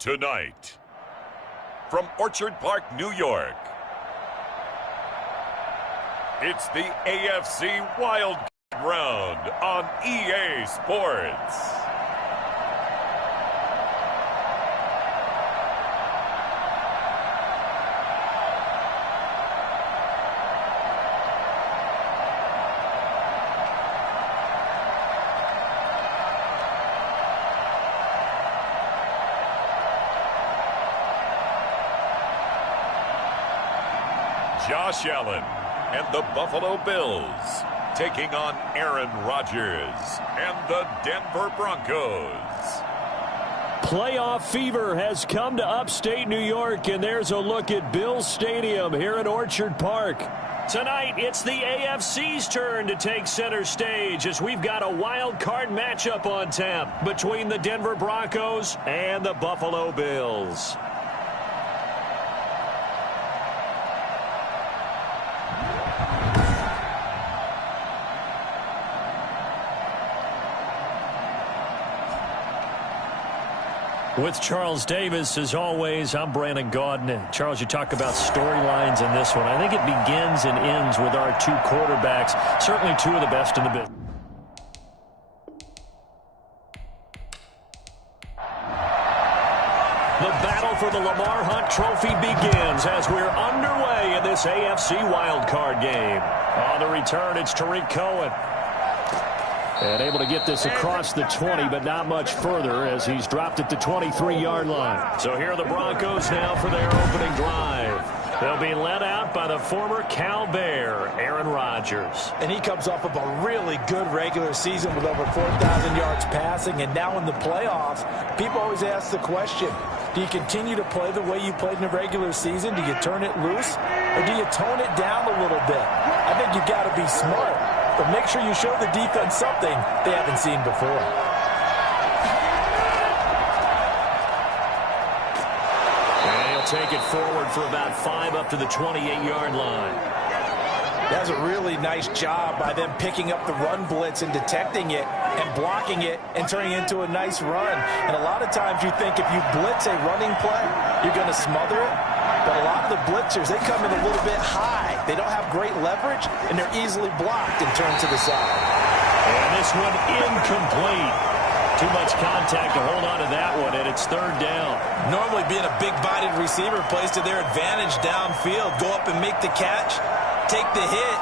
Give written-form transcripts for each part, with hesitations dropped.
Tonight, from Orchard Park, New York, it's the AFC Wild Round on EA Sports. Josh Allen and the Buffalo Bills taking on Aaron Rodgers and the Denver Broncos. Playoff fever has come to upstate New York, and there's a look at Bills Stadium here in Orchard Park. Tonight, it's the AFC's turn to take center stage as we've got a wild card matchup on tap between the Denver Broncos and the Buffalo Bills. With Charles Davis, as always, I'm Brandon Gaudin. Charles, you talk about storylines in this one. I think it begins and ends with our two quarterbacks, certainly two of the best in the business. The battle for the Lamar Hunt Trophy begins as we're underway in this AFC wildcard game. On the return, it's Tariq Cohen. And able to get this across the 20, but not much further as he's dropped at the 23-yard line. So here are the Broncos now for their opening drive. They'll be led out by the former Cal Bear, Aaron Rodgers. And he comes off of a really good regular season with over 4,000 yards passing. And now in the playoffs, people always ask the question, do you continue to play the way you played in the regular season? Do you turn it loose? Or do you tone it down a little bit? I think you've got to be smart. But make sure you show the defense something they haven't seen before. And he'll take it forward for about 5 up to the 28-yard line. That's a really nice job by them picking up the run blitz and detecting it and blocking it and turning it into a nice run. And a lot of times you think if you blitz a running play, you're going to smother it. But a lot of the blitzers, they come in a little bit high. They don't have great leverage, and they're easily blocked and turned to the side. And this one incomplete. Too much contact to hold on to that one, and it's third down. Normally being a big-bodied receiver plays to their advantage downfield. Go up and make the catch, take the hit,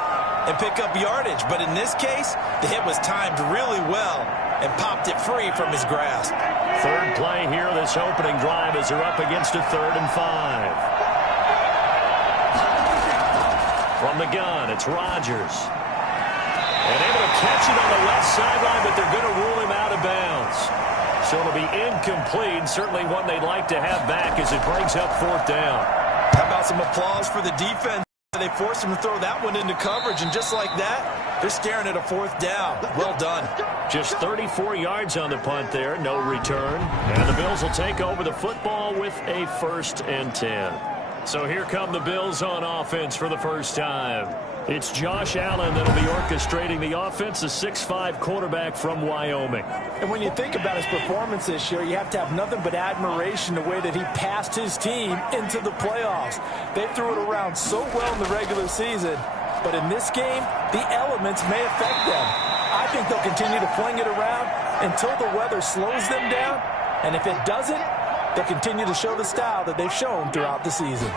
and pick up yardage. But in this case, the hit was timed really well and popped it free from his grasp. Third play here, this opening drive as they're up against a 3rd and 5. From the gun, it's Rodgers. And able to catch it on the left sideline, but they're going to rule him out of bounds. So it'll be incomplete, certainly one they'd like to have back as it brings up 4th down. How about some applause for the defense? They forced him to throw that one into coverage, and just like that, they're staring at a 4th down. Well done. Just 34 yards on the punt there, no return. And the Bills will take over the football with a 1st and 10. So here come the Bills on offense for the first time. It's Josh Allen that'll be orchestrating the offense, a 6'5" quarterback from Wyoming. And when you think about his performance this year, you have to have nothing but admiration the way that he passed his team into the playoffs. They threw it around so well in the regular season, but in this game, the elements may affect them. I think they'll continue to fling it around until the weather slows them down, and if it doesn't, they'll continue to show the style that they've shown throughout the season.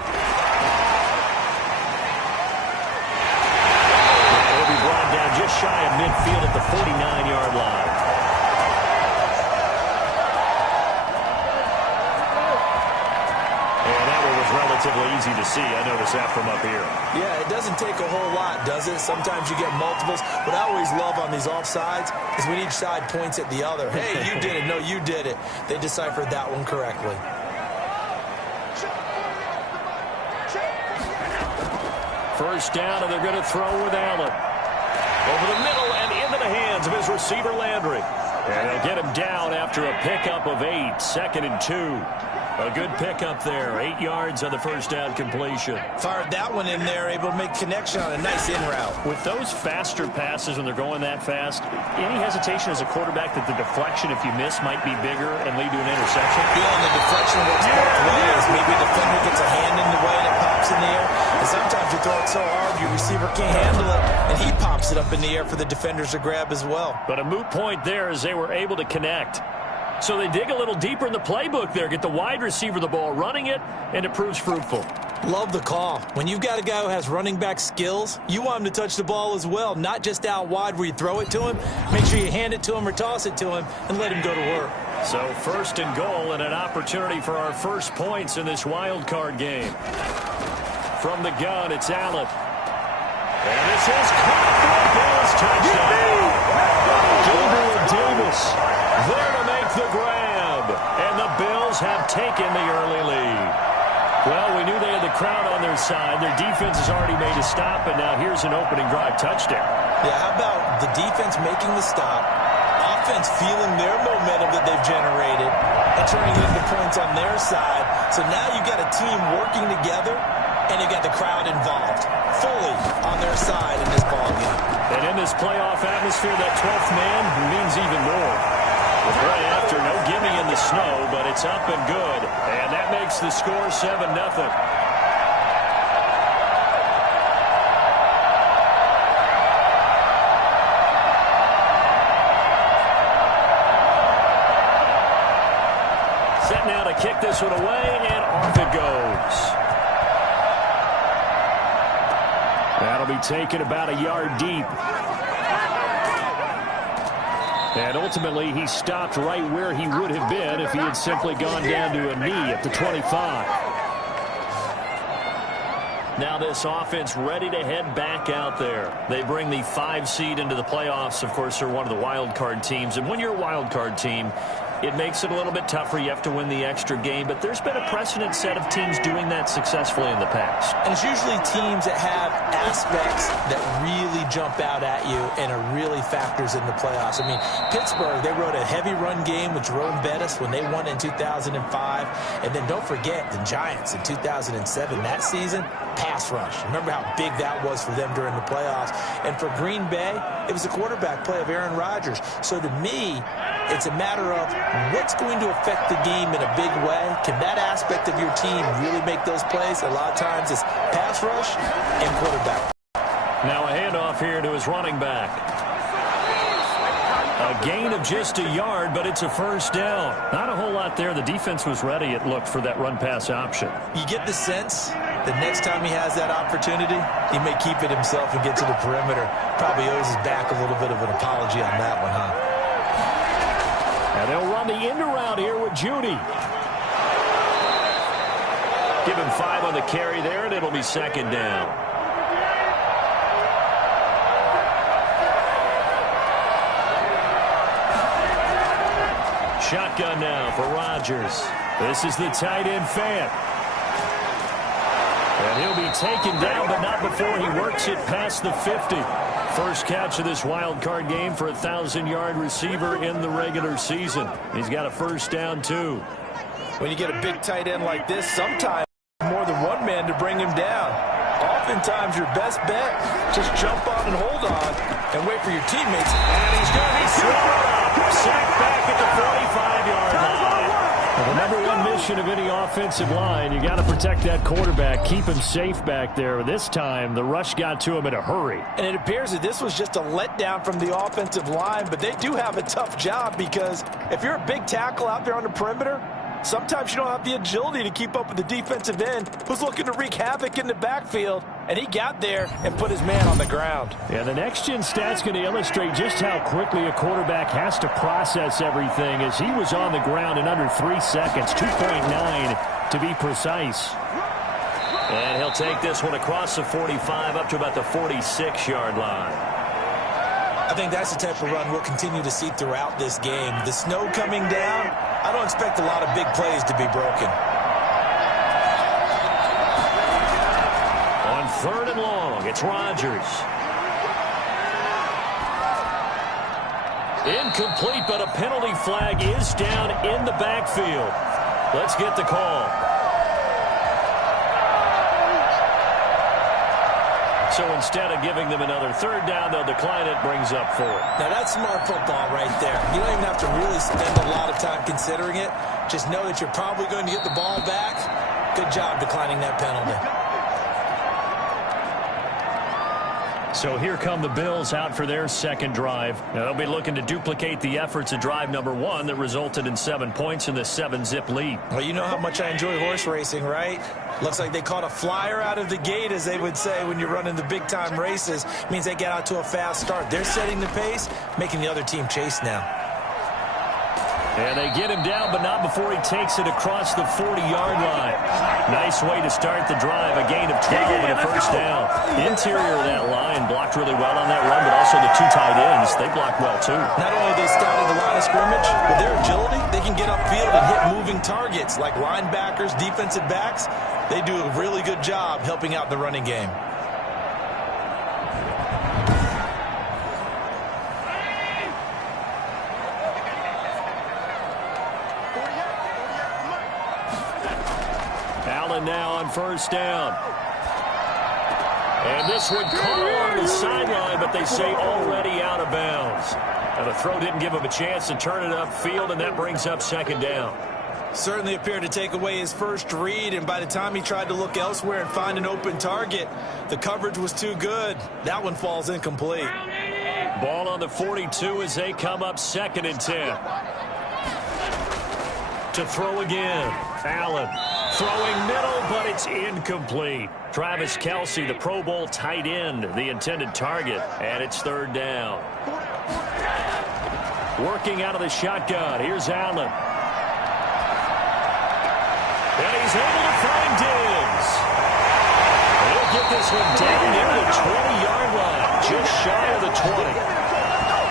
They'll be brought down just shy of midfield at the 49-yard line. And that one was relatively easy to see. I noticed that from up here. Yeah, it doesn't take a whole lot, does it? Sometimes you get multiples. What I always love on these offsides is when each side points at the other. Hey, you did it. No, you did it. They deciphered that one correctly. First down, and they're going to throw with Allen. Over the middle and into the hands of his receiver, Landry. And they'll get him down after a pickup of 8, 2nd and 2. A good pickup there, 8 yards on the first down completion. Fired that one in there, able to make connection on a nice in route. With those faster passes when they're going that fast, any hesitation as a quarterback that the deflection, if you miss, might be bigger and lead to an interception? Yeah, and the deflection works both ways. Maybe a defender gets a hand in the way and it pops in the air. And sometimes you throw it so hard your receiver can't handle it, and he pops it up in the air for the defenders to grab as well. But a moot point there as they were able to connect. So they dig a little deeper in the playbook there, get the wide receiver the ball, running it, and it proves fruitful. Love the call. When you've got a guy who has running back skills, you want him to touch the ball as well, not just out wide where you throw it to him. Make sure you hand it to him or toss it to him and let him go to work. So 1st and goal and an opportunity for our first points in this wild card game. From the gun, it's Allen. And this is caught for a Bills touchdown. Gabriel Davis there to make the grab. And the Bills have taken the early lead. Well, we knew they had the crowd on their side. Their defense has already made a stop, and now here's an opening drive touchdown. Yeah, how about the defense making the stop, offense feeling their momentum that they've generated, and turning it into points on their side. So now you've got a team working together, and you've got the crowd involved fully on their side in this ballgame. And in this playoff atmosphere, that 12th man means even more. Right after, no gimme in the snow, but it's up and good. And that makes the score 7-0. Set now to kick this one away, and off it goes. That'll be taken about a yard deep. And ultimately, he stopped right where he would have been if he had simply gone down to a knee at the 25. Now this offense ready to head back out there. They bring the 5 seed into the playoffs. Of course, they're one of the wild card teams. And when you're a wild card team, it makes it a little bit tougher. You have to win the extra game. But there's been a precedent set of teams doing that successfully in the past. And it's usually teams that have aspects that really jump out at you and are really factors in the playoffs. I mean, Pittsburgh, they rode a heavy run game with Jerome Bettis when they won in 2005. And then don't forget the Giants in 2007. That season, pass rush. Remember how big that was for them during the playoffs. And for Green Bay, it was the quarterback play of Aaron Rodgers. So to me, it's a matter of what's going to affect the game in a big way. Can that aspect of your team really make those plays? A lot of times it's pass rush and quarterback. Now a handoff here to his running back. A gain of just a yard, but it's a first down. Not a whole lot there. The defense was ready, it looked, for that run-pass option. You get the sense that next time he has that opportunity, he may keep it himself and get to the perimeter. Probably owes his back a little bit of an apology on that one, huh? And they'll run the end around here with Judy. Give him 5 on the carry there, and it'll be 2nd down. Shotgun now for Rodgers. This is the tight end fan. And he'll be taken down, but not before he works it past the 50. First catch of this wild card game for a 1,000-yard receiver in the regular season. He's got a first down, too. When you get a big tight end like this, sometimes more than one man to bring him down. Oftentimes, your best bet, just jump on and hold on and wait for your teammates. And he's going to be swallowed up. Sacked back at the 45-yard line. Well, the number one mission of any offensive line, you got to protect that quarterback, keep him safe back there. This time, the rush got to him in a hurry. And it appears that this was just a letdown from the offensive line, but they do have a tough job because if you're a big tackle out there on the perimeter, sometimes you don't have the agility to keep up with the defensive end who's looking to wreak havoc in the backfield, and he got there and put his man on the ground. Yeah, the next-gen stat's going to illustrate just how quickly a quarterback has to process everything as he was on the ground in under 3 seconds, 2.9 to be precise. And he'll take this one across the 45 up to about the 46-yard line. I think that's the type of run we'll continue to see throughout this game. The snow coming down, I don't expect a lot of big plays to be broken. On 3rd and long, it's Rodgers. Incomplete, but a penalty flag is down in the backfield. Let's get the call. So instead of giving them another third down, they'll decline it, brings up fourth. Now that's smart football right there. You don't even have to really spend a lot of time considering it. Just know that you're probably going to get the ball back. Good job declining that penalty. So here come the Bills out for their second drive. Now they'll be looking to duplicate the efforts of drive number 1 that resulted in 7 points in the 7-zip lead. Well, you know how much I enjoy horse racing, right? Looks like they caught a flyer out of the gate, as they would say when you're running the big-time races. Means they get out to a fast start. They're setting the pace, making the other team chase now. And they get him down, but not before he takes it across the 40-yard line. Nice way to start the drive, a gain of 12 and a first down. Interior of that line blocked really well on that run, but also the 2 tight ends, they blocked well too. Not only they scouted the line of scrimmage, with their agility, they can get upfield and hit moving targets like linebackers, defensive backs. They do a really good job helping out the running game. Now on first down. And this would call on the sideline, but they say already out of bounds. Now the throw didn't give him a chance to turn it upfield, and that brings up second down. Certainly appeared to take away his first read, and by the time he tried to look elsewhere and find an open target, the coverage was too good. That one falls incomplete. Ball on the 42 as they come up 2nd and 10. To throw again. Allen throwing middle, but it's incomplete. Travis Kelce, the Pro Bowl tight end, the intended target, and it's 3rd down. Working out of the shotgun. Here's Allen. And he's able to find Diggs. He'll get this one down near the 20-yard line, just shy of the 20.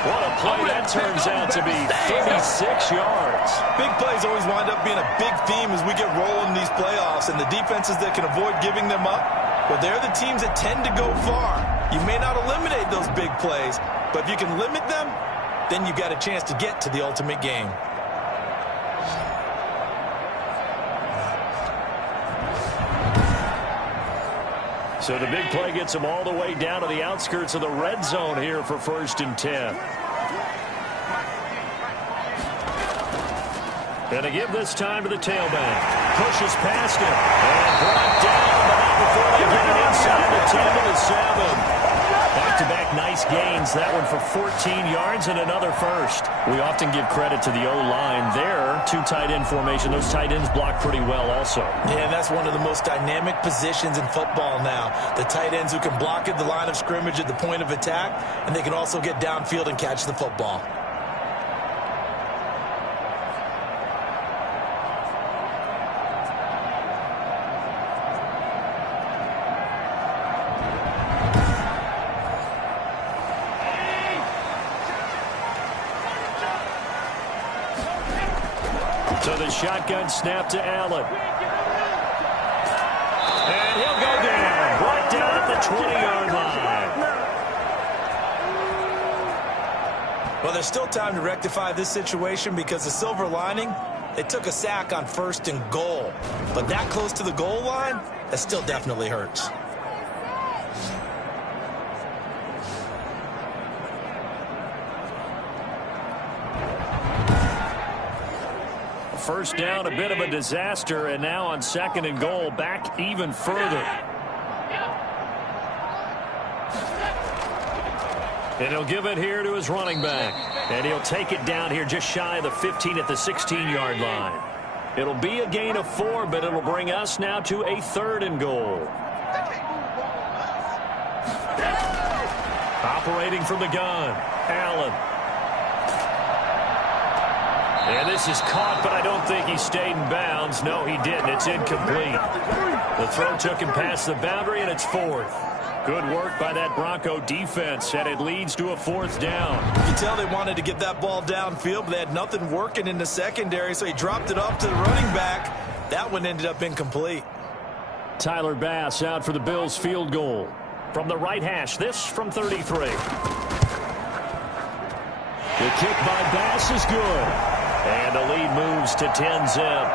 What a play that turns out to be, 36 yards. Big plays always wind up being a big theme as we get rolling in these playoffs, and the defenses that can avoid giving them up, well, they're the teams that tend to go far. You may not eliminate those big plays, but if you can limit them, then you've got a chance to get to the ultimate game. So the big play gets them all the way down to the outskirts of the red zone here for 1st and 10. And to give this time to the tailback. Pushes past him. And brought down, but not before they get it inside the 10 to the 7. Back-to-back nice gains. That one for 14 yards and another first. We often give credit to the O-line there. 2 tight end formation. Those tight ends block pretty well also. Yeah, and that's one of the most dynamic positions in football now. The tight ends who can block at the line of scrimmage at the point of attack, and they can also get downfield and catch the football. So the shotgun snap to Allen. And he'll go down. Brought down at the 20-yard line. Well, there's still time to rectify this situation because the silver lining, they took a sack on 1st and goal. But that close to the goal line, that still definitely hurts. First down, a bit of a disaster, and now on 2nd and goal, back even further. And he'll give it here to his running back. And he'll take it down here just shy of the 15 at the 16-yard line. It'll be a gain of 4, but it'll bring us now to a 3rd and goal. Operating from the gun, Allen. And this is caught, but I don't think he stayed in bounds. No, he didn't. It's incomplete. The throw took him past the boundary, and it's 4th. Good work by that Bronco defense, and it leads to a 4th down. You can tell they wanted to get that ball downfield, but they had nothing working in the secondary, so he dropped it off to the running back. That one ended up incomplete. Tyler Bass out for the Bills field goal. From the right hash, this from 33. The kick by Bass is good. And the lead moves to 10-zip.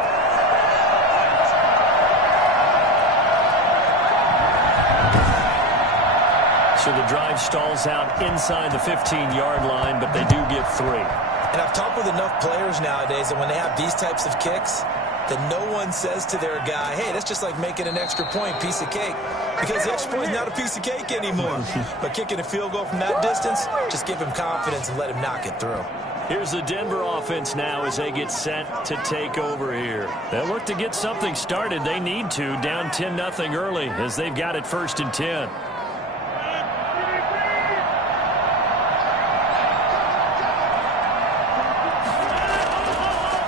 So the drive stalls out inside the 15-yard line, but they do get 3. And I've talked with enough players nowadays that when they have these types of kicks, that no one says to their guy, hey, that's just like making an extra point, piece of cake. Because the extra point is not a piece of cake anymore. But kicking a field goal from that distance, just give him confidence and let him knock it through. Here's the Denver offense now as they get set to take over here. They'll look to get something started. They need to, down 10-0 early as they've got it 1st and 10.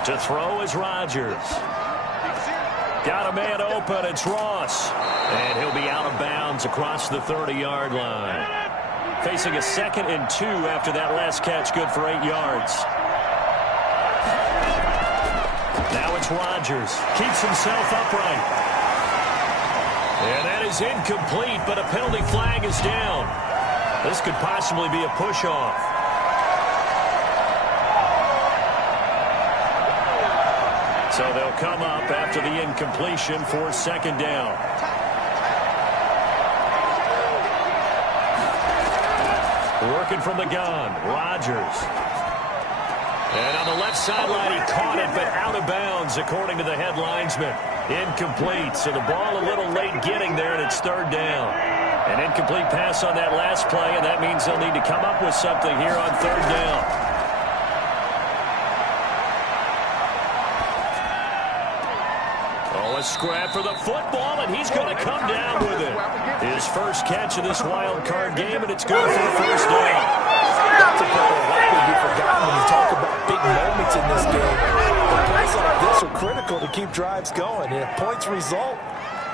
To throw is Rodgers. Got a man open. It's Ross. And he'll be out of bounds across the 30-yard line. Facing a 2nd and 2 after that last catch, good for 8 yards. Now it's Rodgers. Keeps himself upright. And that is incomplete, but a penalty flag is down. This could possibly be a push-off. So they'll come up after the incompletion for 2nd down. Working from the gun, Rodgers. And on the left sideline, he caught it, but out of bounds, according to the head linesman. Incomplete, so the ball a little late getting there, and it's 3rd down. An incomplete pass on that last play, and that means they'll need to come up with something here on 3rd down. A scrap for the football, and he's going to come down with it. His first catch of this wild card game, and it's good for a 1st down. That's a play that likely be forgotten when you talk about big moments in this game. But plays like this are critical to keep drives going. And if points result,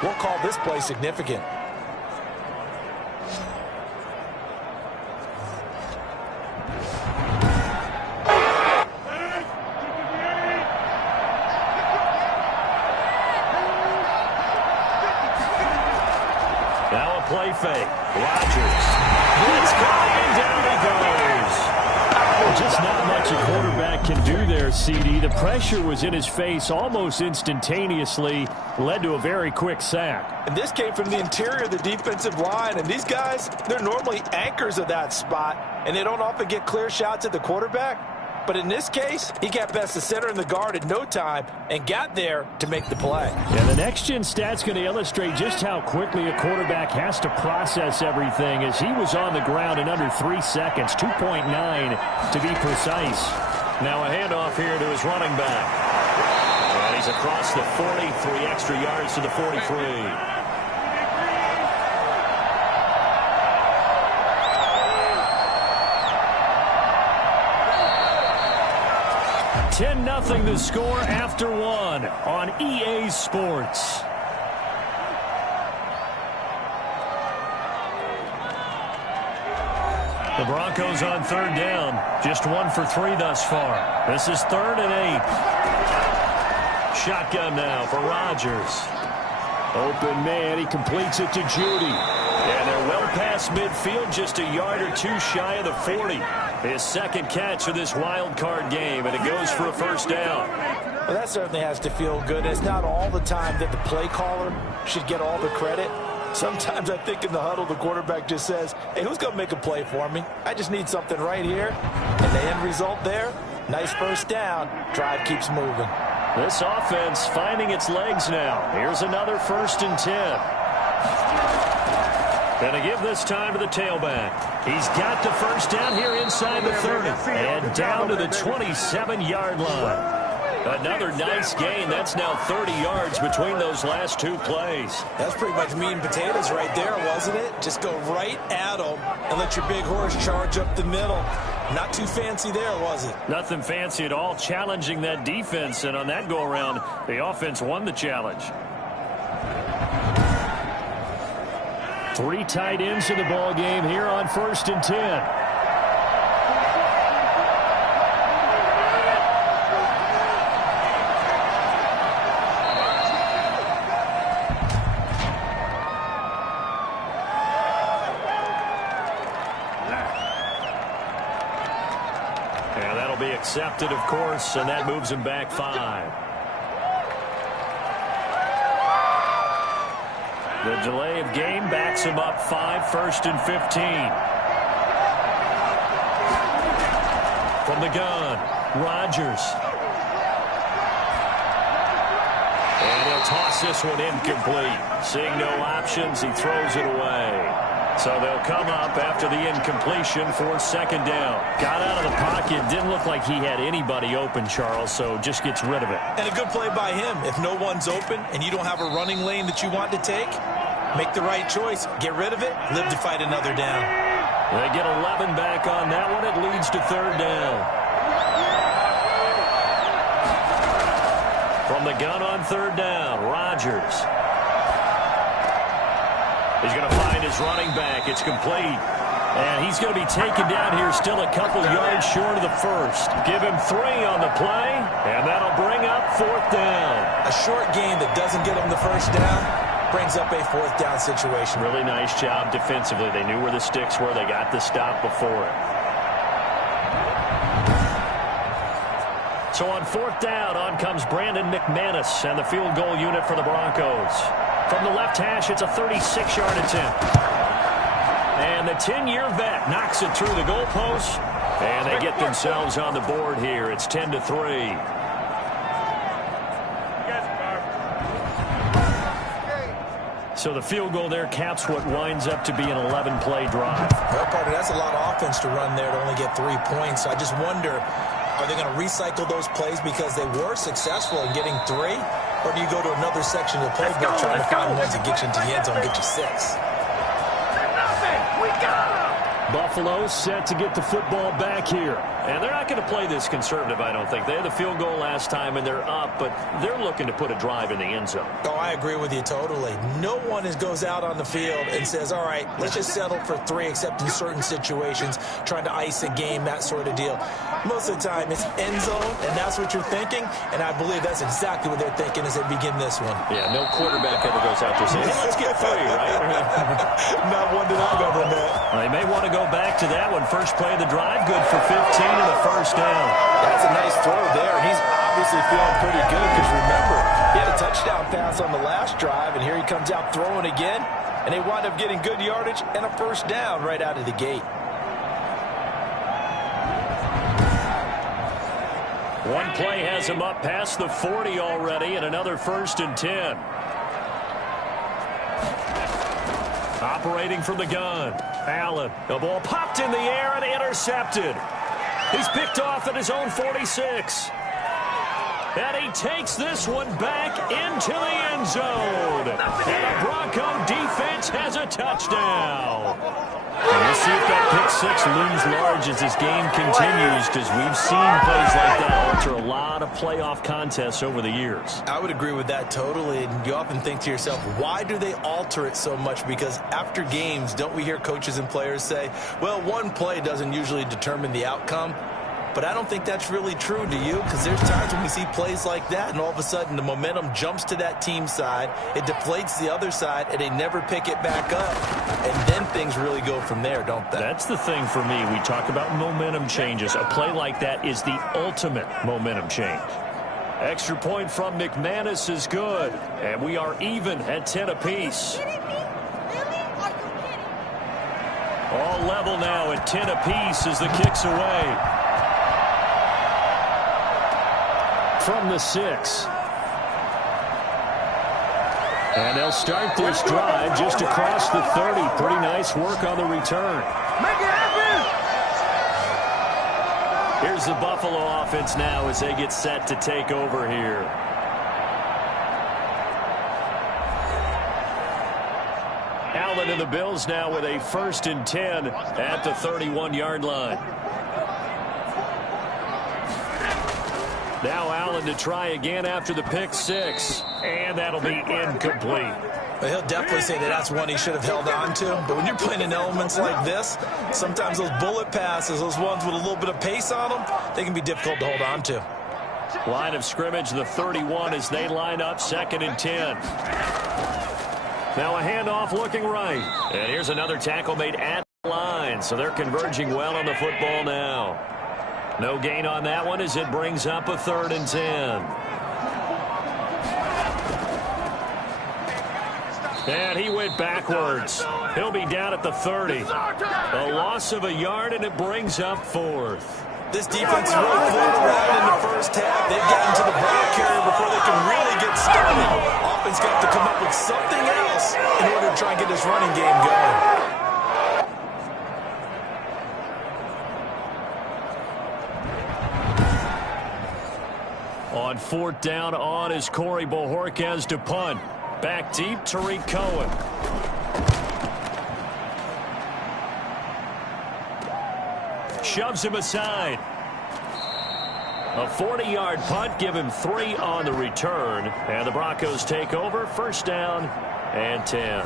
we'll call this play significant. Play fake. Rodgers. It's caught, and down he goes. Just not much a quarterback can do there, CD. The pressure was in his face almost instantaneously, led to a very quick sack. And this came from the interior of the defensive line. And these guys, they're normally anchors of that spot, and they don't often get clear shots at the quarterback. But in this case, he got past the center and the guard in no time and got there to make the play. And the next-gen stat's going to illustrate just how quickly a quarterback has to process everything, as he was on the ground in under 3 seconds, 2.9 to be precise. Now a handoff here to his running back. And he's across the 40, 3 extra yards to the 43. 10-0 the score after 1 on EA Sports. The Broncos on 3rd down. Just 1 for 3 thus far. This is 3rd and 8. Shotgun now for Rodgers. Open man. He completes it to Judy. And they're well past midfield, just a yard or 2 shy of the 40. His 2nd catch of this wild card game, and it goes for a 1st down. Well, that certainly has to feel good. It's not all the time that the play caller should get all the credit. Sometimes I think in the huddle, the quarterback just says, hey, who's going to make a play for me? I just need something right here. And the end result there, nice 1st down. Drive keeps moving. This offense finding its legs now. Here's another 1st and 10. Going to give this time to the tailback. He's got the 1st down here inside the 30 and down to the 27-yard line. Another nice gain. That's now 30 yards between those last 2 plays. That's pretty much meat and potatoes right there, wasn't it? Just go right at them and let your big horse charge up the middle. Not too fancy there, was it? Nothing fancy at all, challenging that defense, and on that go-around, the offense won the challenge. 3 tight ends in the ball game here on 1st and 10. That'll be accepted, of course, and that moves him back 5. The delay of game backs him up 5, 1st and 15. From the gun, Rodgers. And he'll toss this one incomplete. Seeing no options, he throws it away. So they'll come up after the incompletion for 2nd down. Got out of the pocket. Didn't look like he had anybody open, Charles, so just gets rid of it. And a good play by him. If no one's open and you don't have a running lane that you want to take, make the right choice. Get rid of it. Live to fight another down. They get 11 back on that one. It leads to 3rd down. From the gun on 3rd down, Rodgers. He's going to find his running back. It's complete. And he's going to be taken down here still a couple yards short of the 1st. Give him 3 on the play, and that'll bring up 4th down. A short gain that doesn't get him the 1st down brings up a 4th down situation. Really nice job defensively. They knew where the sticks were. They got the stop before it. So on 4th down, on comes Brandon McManus and the field goal unit for the Broncos. From the left hash, it's a 36-yard attempt. And the 10-year vet knocks it through the goalpost. And they get themselves on the board here. It's 10-3. So the field goal there caps what winds up to be an 11-play drive. Well, partner, that's a lot of offense to run there to only get 3 points. I just wonder, are they going to recycle those plays because they were successful in getting 3? Or do you go to another section of the playbook trying to find ones that get you into the end zone and get you 6? Buffalo set to get the football back here. And they're not going to play this conservative, I don't think. They had the field goal last time, and they're up, but they're looking to put a drive in the end zone. Oh, I agree with you totally. No one goes out on the field and says, all right, let's just settle for 3, except in certain situations, trying to ice a game, that sort of deal. Most of the time, it's end zone, and that's what you're thinking, and I believe that's exactly what they're thinking as they begin this one. Yeah, no quarterback ever goes out there saying, hey, let's get 3, right? Not one that I've ever met. They may want to go back to that one. First play of the drive, good for 15 and a 1st down. That's a nice throw there, and he's obviously feeling pretty good because remember, he had a touchdown pass on the last drive, and here he comes out throwing again, and they wind up getting good yardage and a 1st down right out of the gate. One play has him up past the 40 already, and another 1st and 10. Operating from the gun, Allen. The ball popped in the air and intercepted. He's picked off at his own 46. And he takes this one back into the end zone. And the Bronco defense has a touchdown. And we'll see if that pick 6 looms large as this game continues, because we've seen plays like that alter a lot of playoff contests over the years. I would agree with that totally. And you often think to yourself, why do they alter it so much? Because after games, don't we hear coaches and players say, well, one play doesn't usually determine the outcome? But I don't think that's really true, do you? Because there's times when we see plays like that, and all of a sudden the momentum jumps to that team side, it deflates the other side, and they never pick it back up. And then things really go from there, don't they? That's the thing for me. We talk about momentum changes. A play like that is the ultimate momentum change. Extra point from McManus is good, and we are even at 10 apiece. All level now at 10 apiece as the kick's away. From the 6. And they'll start this drive just across the 30. Pretty nice work on the return. Make it happen! Here's the Buffalo offense now as they get set to take over here. Allen and the Bills now with a 1st and 10 at the 31-yard line. Now Allen to try again after the pick 6, and that'll be incomplete. Well, he'll definitely say that that's one he should have held on to. But when you're playing in elements like this, sometimes those bullet passes, those ones with a little bit of pace on them, they can be difficult to hold on to. Line of scrimmage, the 31 as they line up, 2nd and 10. Now a handoff looking right. And here's another tackle made at the line, so they're converging well on the football now. No gain on that one as it brings up a 3rd and 10. And he went backwards. He'll be down at the 30. A loss of a yard, and it brings up 4th. This defense is really playing around in the first half. They've gotten to the ball carrier before they can really get started. Offense got to come up with something else in order to try and get this running game going. On 4th down on is Corey Bojorquez to punt. Back deep, Tariq Cohen. Shoves him aside. A 40-yard punt, give him 3 on the return. And the Broncos take over, 1st down and 10.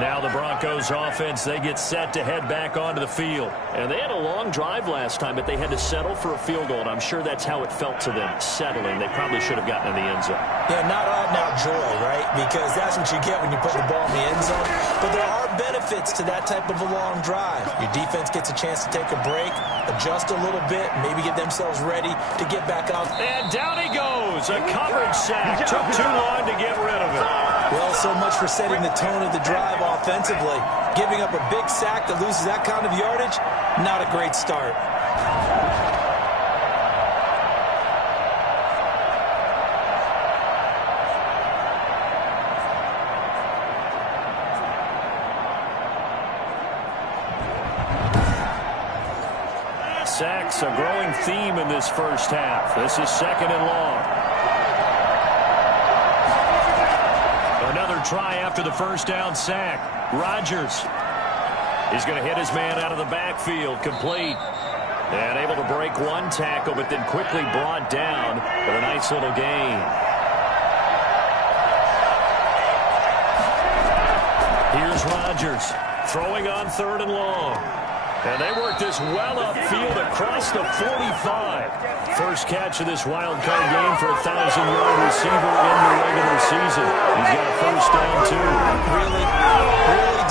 Now the Broncos offense, they get set to head back onto the field. And they had a long drive last time, but they had to settle for a field goal. And I'm sure that's how it felt to them, settling. They probably should have gotten in the end zone. Yeah, not out-and-out joy, right? Because that's what you get when you put the ball in the end zone. But there are benefits to that type of a long drive. Your defense gets a chance to take a break, adjust a little bit, maybe get themselves ready to get back out. And down he goes. A coverage sack. Took too long to get rid of it. Well, so much for setting the tone of the drive offensively. Giving up a big sack that loses that kind of yardage, not a great start. Sacks, a growing theme in this first half. This is 2nd and long. Another try after the 1st down sack. Rodgers is going to hit his man out of the backfield. Complete. And able to break 1 tackle, but then quickly brought down with a nice little gain. Here's Rodgers throwing on 3rd and long. And they work this well upfield across the 45. First catch of this wild card game for a 1,000-yard receiver in the regular season. He's got a 1st down, too. Really?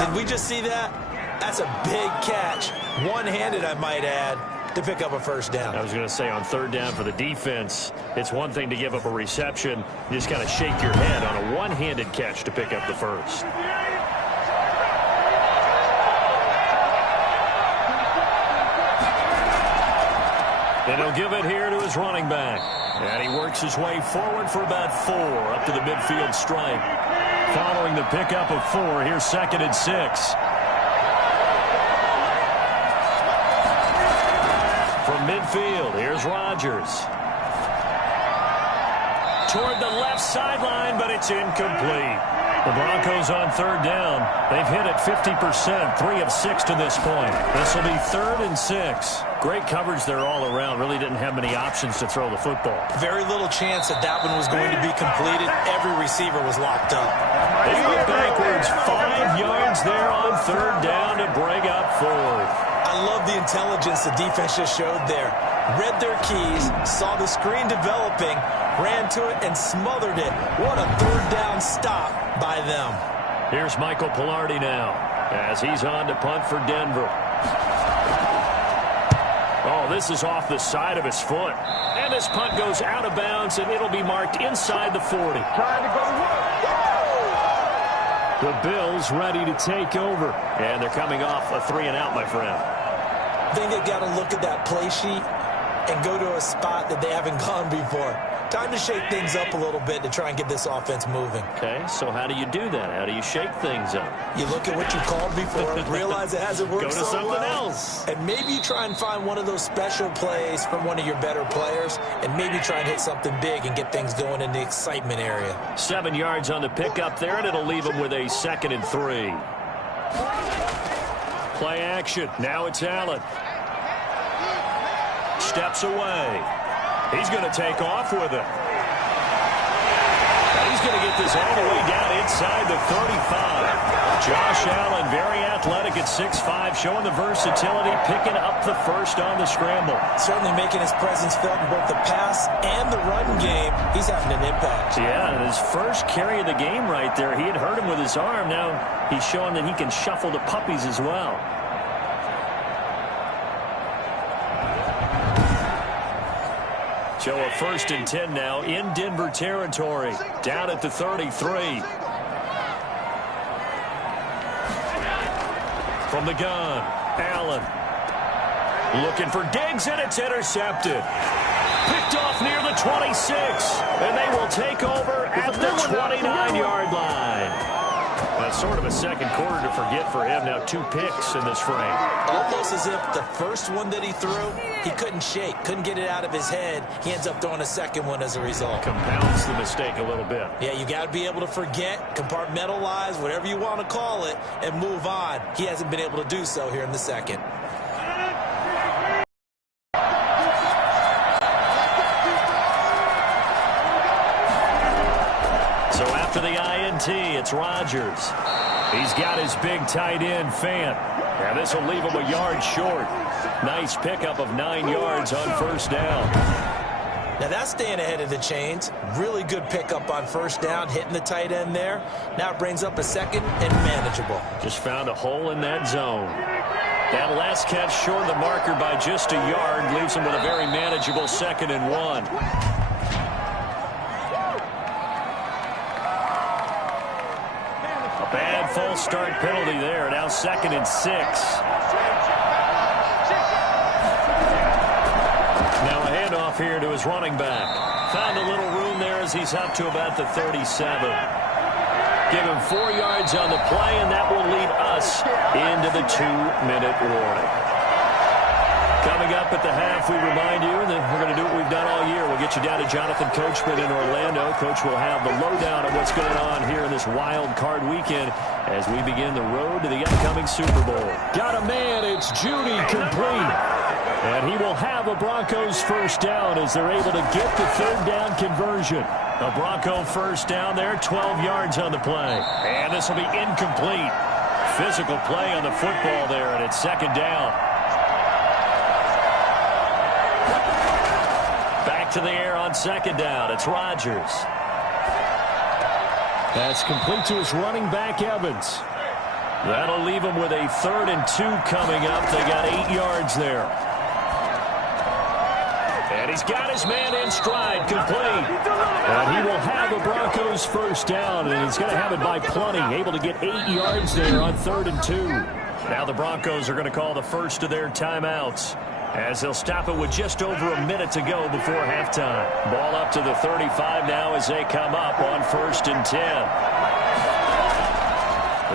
Did we just see that? That's a big catch. One-handed, I might add, to pick up a 1st down. I was going to say, on 3rd down for the defense, it's one thing to give up a reception. You just kind of shake your head on a one-handed catch to pick up the 1st. And he'll give it here to his running back. And he works his way forward for about 4 up to the midfield stripe. Following the pickup of 4, here's 2nd and 6. From midfield, here's Rodgers. Toward the left sideline, but it's incomplete. The Broncos on 3rd down. They've hit it 50%, 3 of 6 to this point. This will be 3rd and 6. Great coverage there all around. Really didn't have many options to throw the football. Very little chance that that one was going to be completed. Every receiver was locked up. They went backwards 5 yards there on 3rd down to bring up 4th. I love the intelligence the defense just showed there. Read their keys, saw the screen developing, ran to it, and smothered it. What a 3rd down stop by them. Here's Michael Pilardi now as he's on to punt for Denver. Oh, this is off the side of his foot. And this punt goes out of bounds, and it'll be marked inside the 40. The Bills ready to take over. And they're coming off a 3-and-out, my friend. I think they've got to look at that play sheet and go to a spot that they haven't gone before. Time to shake things up a little bit to try and get this offense moving. Okay, so how do you do that? How do you shake things up? You look at what you called before, realize it hasn't worked so well. Go to something else. And maybe you try and find one of those special plays from one of your better players, and maybe try and hit something big and get things going in the excitement area. 7 yards on the pickup there, and it'll leave them with a 2nd and 3. Play action. Now it's Allen. Steps away. He's going to take off with it. He's going to get this all the way down inside the 35. Josh Allen, very athletic at 6'5", showing the versatility, picking up the 1st on the scramble. Certainly making his presence felt in both the pass and the run game. He's having an impact. Yeah, and his first carry of the game right there, he had hurt him with his arm. Now he's showing that he can shuffle the puppies as well. So a 1st and 10 now in Denver territory. Down at the 33. From the gun, Allen. Looking for Diggs, and it's intercepted. Picked off near the 26. And they will take over at the 29-yard line. That's sort of a second quarter to forget for him. Now 2 picks in this frame. Almost as if the first one that he threw, he couldn't shake, couldn't get it out of his head. He ends up throwing a second one as a result. Compounds the mistake a little bit. Yeah, you got to be able to forget, compartmentalize, whatever you want to call it, and move on. He hasn't been able to do so here in the second. So after the INT, it's Rodgers. He's got his big tight end, Fant. And this will leave him a yard short. Nice pickup of 9 yards on 1st down. Now that's staying ahead of the chains. Really good pickup on 1st down, hitting the tight end there. Now it brings up a second and manageable. Just found a hole in that zone. That last catch short of the marker by just a yard leaves him with a very manageable 2nd and 1. Bad false start penalty there. Now 2nd and 6. Now a handoff here to his running back. Found a little room there as he's up to about the 37. Give him 4 yards on the play, and that will lead us into the 2-minute warning. Coming up at the half, we remind you that we're going to do what we've done all year. We'll get you down to Jonathan Coachman in Orlando. Coach will have the lowdown of what's going on here in this wild card weekend as we begin the road to the upcoming Super Bowl. Got a man, it's Judy, complete. And he will have a Broncos 1st down as they're able to get the 3rd down conversion. A Bronco 1st down there, 12 yards on the play. And this will be incomplete. Physical play on the football there, and it's 2nd down. Back to the air on 2nd down. It's Rodgers. That's complete to his running back, Evans. That'll leave him with a 3rd and 2 coming up. They got 8 yards there. And he's got his man in stride, complete. And he will have a Broncos 1st down, and he's going to have it by plenty. Able to get 8 yards there on 3rd and 2. Now the Broncos are going to call the first of their timeouts, as they'll stop it with just over a minute to go before halftime. Ball up to the 35 now as they come up on 1st and 10.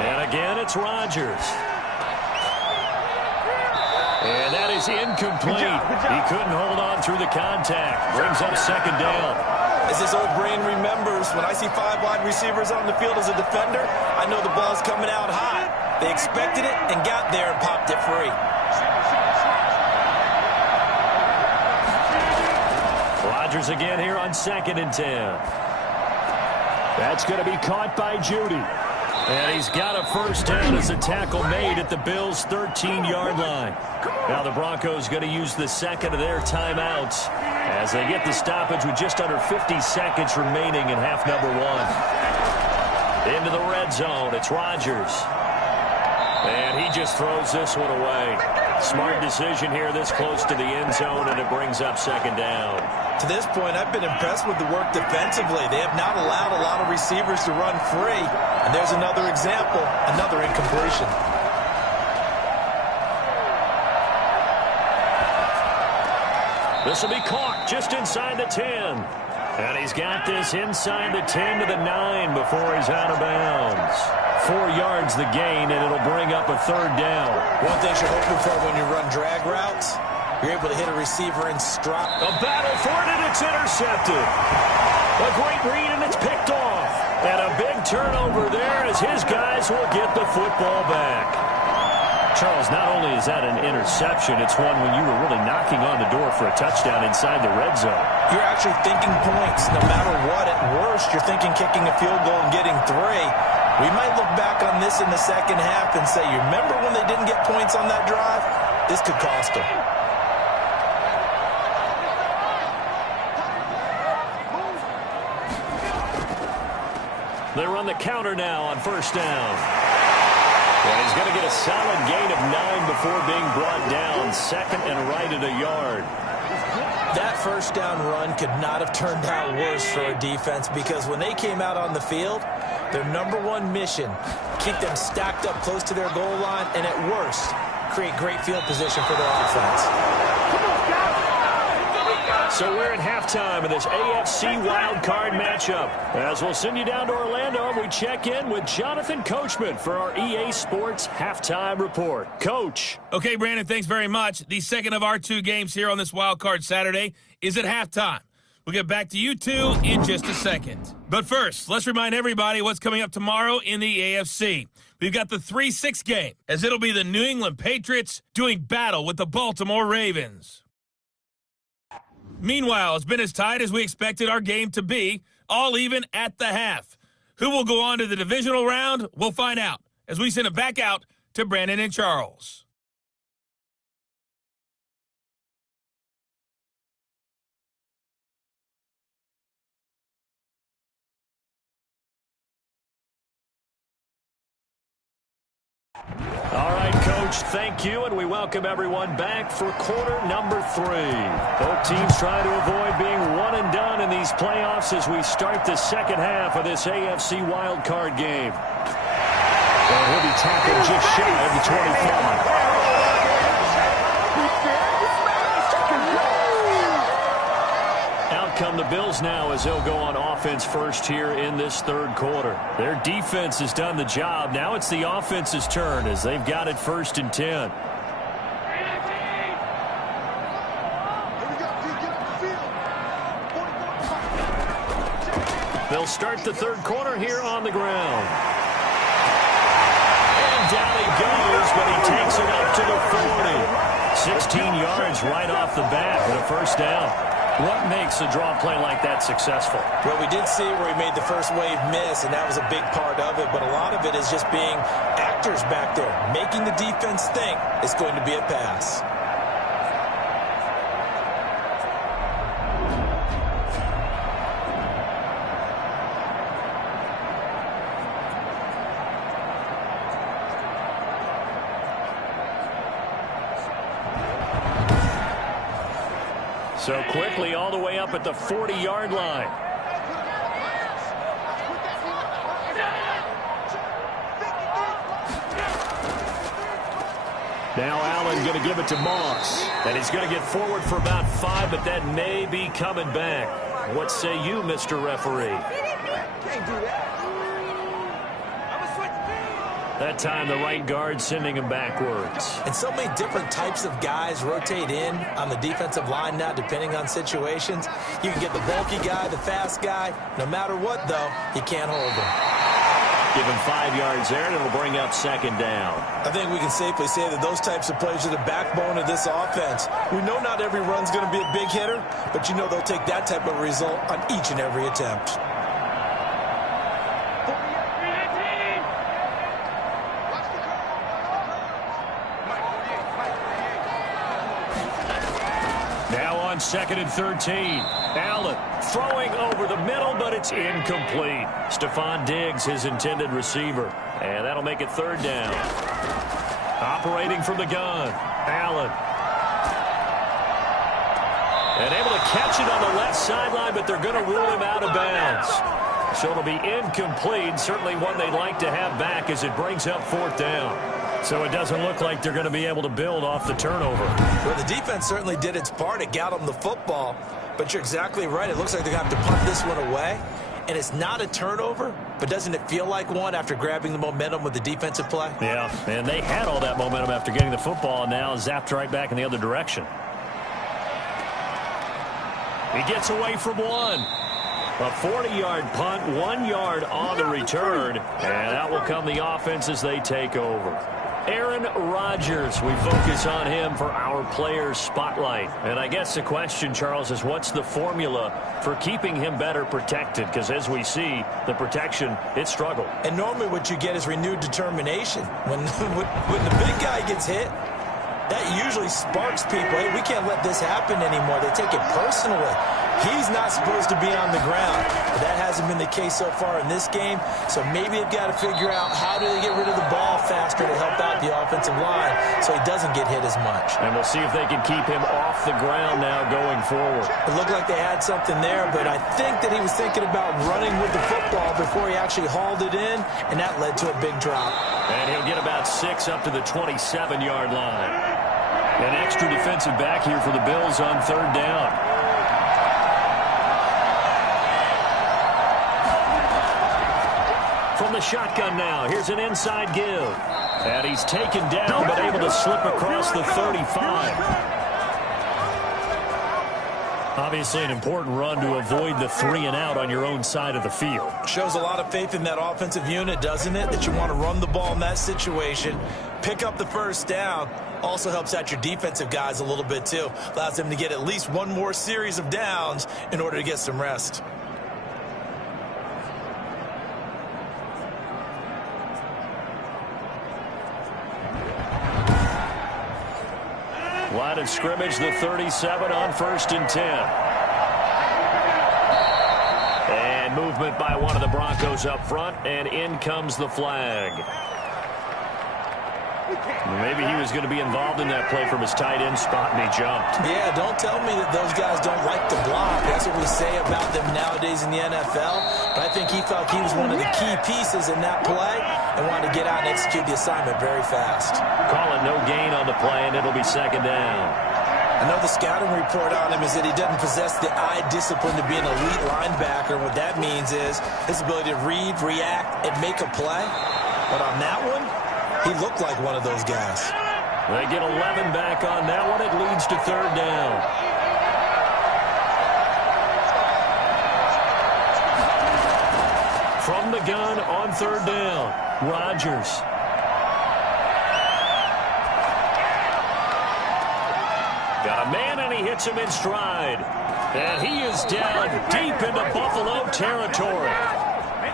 And again, it's Rodgers. And that is incomplete. He couldn't hold on through the contact. Brings up 2nd down. As his old brain remembers, when I see 5 wide receivers on the field as a defender, I know the ball's coming out hot. They expected it and got there and popped it free. Rodgers again here on 2nd and 10. That's going to be caught by Judy. And he's got a 1st down as a tackle made at the Bills' 13-yard line. Now the Broncos going to use the 2nd of their timeouts as they get the stoppage with just under 50 seconds remaining in half number 1. Into the red zone, it's Rodgers. And he just throws this one away. Smart decision here this close to the end zone, and it brings up 2nd down. To this point, I've been impressed with the work defensively. They have not allowed a lot of receivers to run free. And there's another example, another incompletion. This will be caught just inside the 10. And he's got this inside the 10 to the 9 before he's out of bounds. 4 yards the gain, and it'll bring up a 3rd down. One thing you're hoping for when you run drag routes, you're able to hit a receiver in stride. A battle for it, and it's intercepted. A great read, and it's picked off. And a big turnover there as his guys will get the football back. Charles, not only is that an interception, it's one when you were really knocking on the door for a touchdown inside the red zone. You're actually thinking points no matter what. At worst, you're thinking kicking a field goal and getting 3. We might look back on this in the second half and say, you remember when they didn't get points on that drive? This could cost them. They run the counter now on 1st down. And he's going to get a solid gain of 9 before being brought down. 2nd and right at a yard. That first down run could not have turned out worse for a defense, because when they came out on the field, their #1 mission, keep them stacked up close to their goal line, and at worst, create great field position for their offense. So we're at halftime in this AFC wildcard matchup. As we'll send you down to Orlando, we check in with Jonathan Coachman for our EA Sports Halftime Report. Coach. Okay, Brandon, thanks very much. The second of our 2 games here on this wildcard Saturday is at halftime. We'll get back to you two in just a second. But first, let's remind everybody what's coming up tomorrow in the AFC. We've got the 3-6 game, as it'll be the New England Patriots doing battle with the Baltimore Ravens. Meanwhile, it's been as tight as we expected our game to be, all even at the half. Who will go on to the divisional round? We'll find out as we send it back out to Brandon and Charles. All right, Coach, thank you, and we welcome everyone back for quarter number 3. Both teams trying to avoid being one and done in these playoffs as we start the second half of this AFC wildcard game. And he'll be tackled just shy of the 25. Out come the Bills now as they'll go on offense first here in this third quarter. Their defense has done the job. Now it's the offense's turn as they've got it 1st and 10. They'll start the third quarter here on the ground. And down he goes, but he takes it up to the 40. 16 yards right off the bat and a first down. What makes a draw play like that successful? Well, we did see where he made the first wave miss, and that was a big part of it. But a lot of it is just being actors back there, making the defense think it's going to be a pass. So quickly all the way up at the 40-yard line. Now Allen going to give it to Moss. And he's going to get forward for about 5, but that may be coming back. What say you, Mr. Referee? Can't do that. That time the right guard sending him backwards. And so many different types of guys rotate in on the defensive line now, depending on situations. You can get the bulky guy, the fast guy. No matter what, though, you can't hold him. Give him 5 yards there, and it'll bring up 2nd down. I think we can safely say that those types of plays are the backbone of this offense. We know not every run's going to be a big hitter, but you know they'll take that type of result on each and every attempt. Now on 2nd and 13. Allen throwing over the middle, but it's incomplete. Stephon Diggs, his intended receiver. And that'll make it 3rd down. Operating from the gun. Allen. And able to catch it on the left sideline, but they're going to rule him out of bounds. So it'll be incomplete. Certainly one they'd like to have back as it brings up 4th down. So it doesn't look like they're going to be able to build off the turnover. Well, the defense certainly did its part. It got them the football. But you're exactly right. It looks like they're going to have to punt this one away. And it's not a turnover, but doesn't it feel like one after grabbing the momentum with the defensive play? Yeah, and they had all that momentum after getting the football, and now zapped right back in the other direction. He gets away from one. A 40-yard punt, 1 yard on the return, and that will come the offense as they take over. Aaron Rodgers, we focus on him for our players spotlight. And I guess the question, Charles, is what's the formula for keeping him better protected? Because as we see, the protection, it struggled. And normally what you get is renewed determination. When the big guy gets hit, that usually sparks people. Hey, we can't let this happen anymore. They take it personally. He's not supposed to be on the ground, but that hasn't been the case so far in this game. So maybe they've got to figure out how do they get rid of the ball faster to help out the offensive line so he doesn't get hit as much. And we'll see if they can keep him off the ground now going forward. It looked like they had something there, but I think that he was thinking about running with the football before he actually hauled it in, and that led to a big drop. And he'll get about 6 up to the 27-yard line. An extra defensive back here for the Bills on 3rd down. From the shotgun now, here's an inside give. And he's taken down, but able to slip across the 35. Obviously an important run to avoid the 3-and-out on your own side of the field. Shows a lot of faith in that offensive unit, doesn't it? That you want to run the ball in that situation, pick up the 1st down. Also helps out your defensive guys a little bit, too. Allows them to get at least one more series of downs in order to get some rest. Line of scrimmage, the 37 on 1st and 10. And movement by one of the Broncos up front, and in comes the flag. Maybe he was going to be involved in that play from his tight end spot, and he jumped. Yeah, don't tell me that those guys don't like to block. That's what we say about them nowadays in the NFL. But I think he felt he was one of the key pieces in that play and wanted to get out and execute the assignment very fast. Call it no gain on the play, and it'll be 2nd down. I know the scouting report on him is that he doesn't possess the eye discipline to be an elite linebacker. What that means is his ability to read, react, and make a play. But on that one, he looked like one of those guys. They get 11 back on that one. It leads to 3rd down. From the gun on 3rd down, Rodgers. Got a man, and he hits him in stride. And he is down deep into Buffalo territory.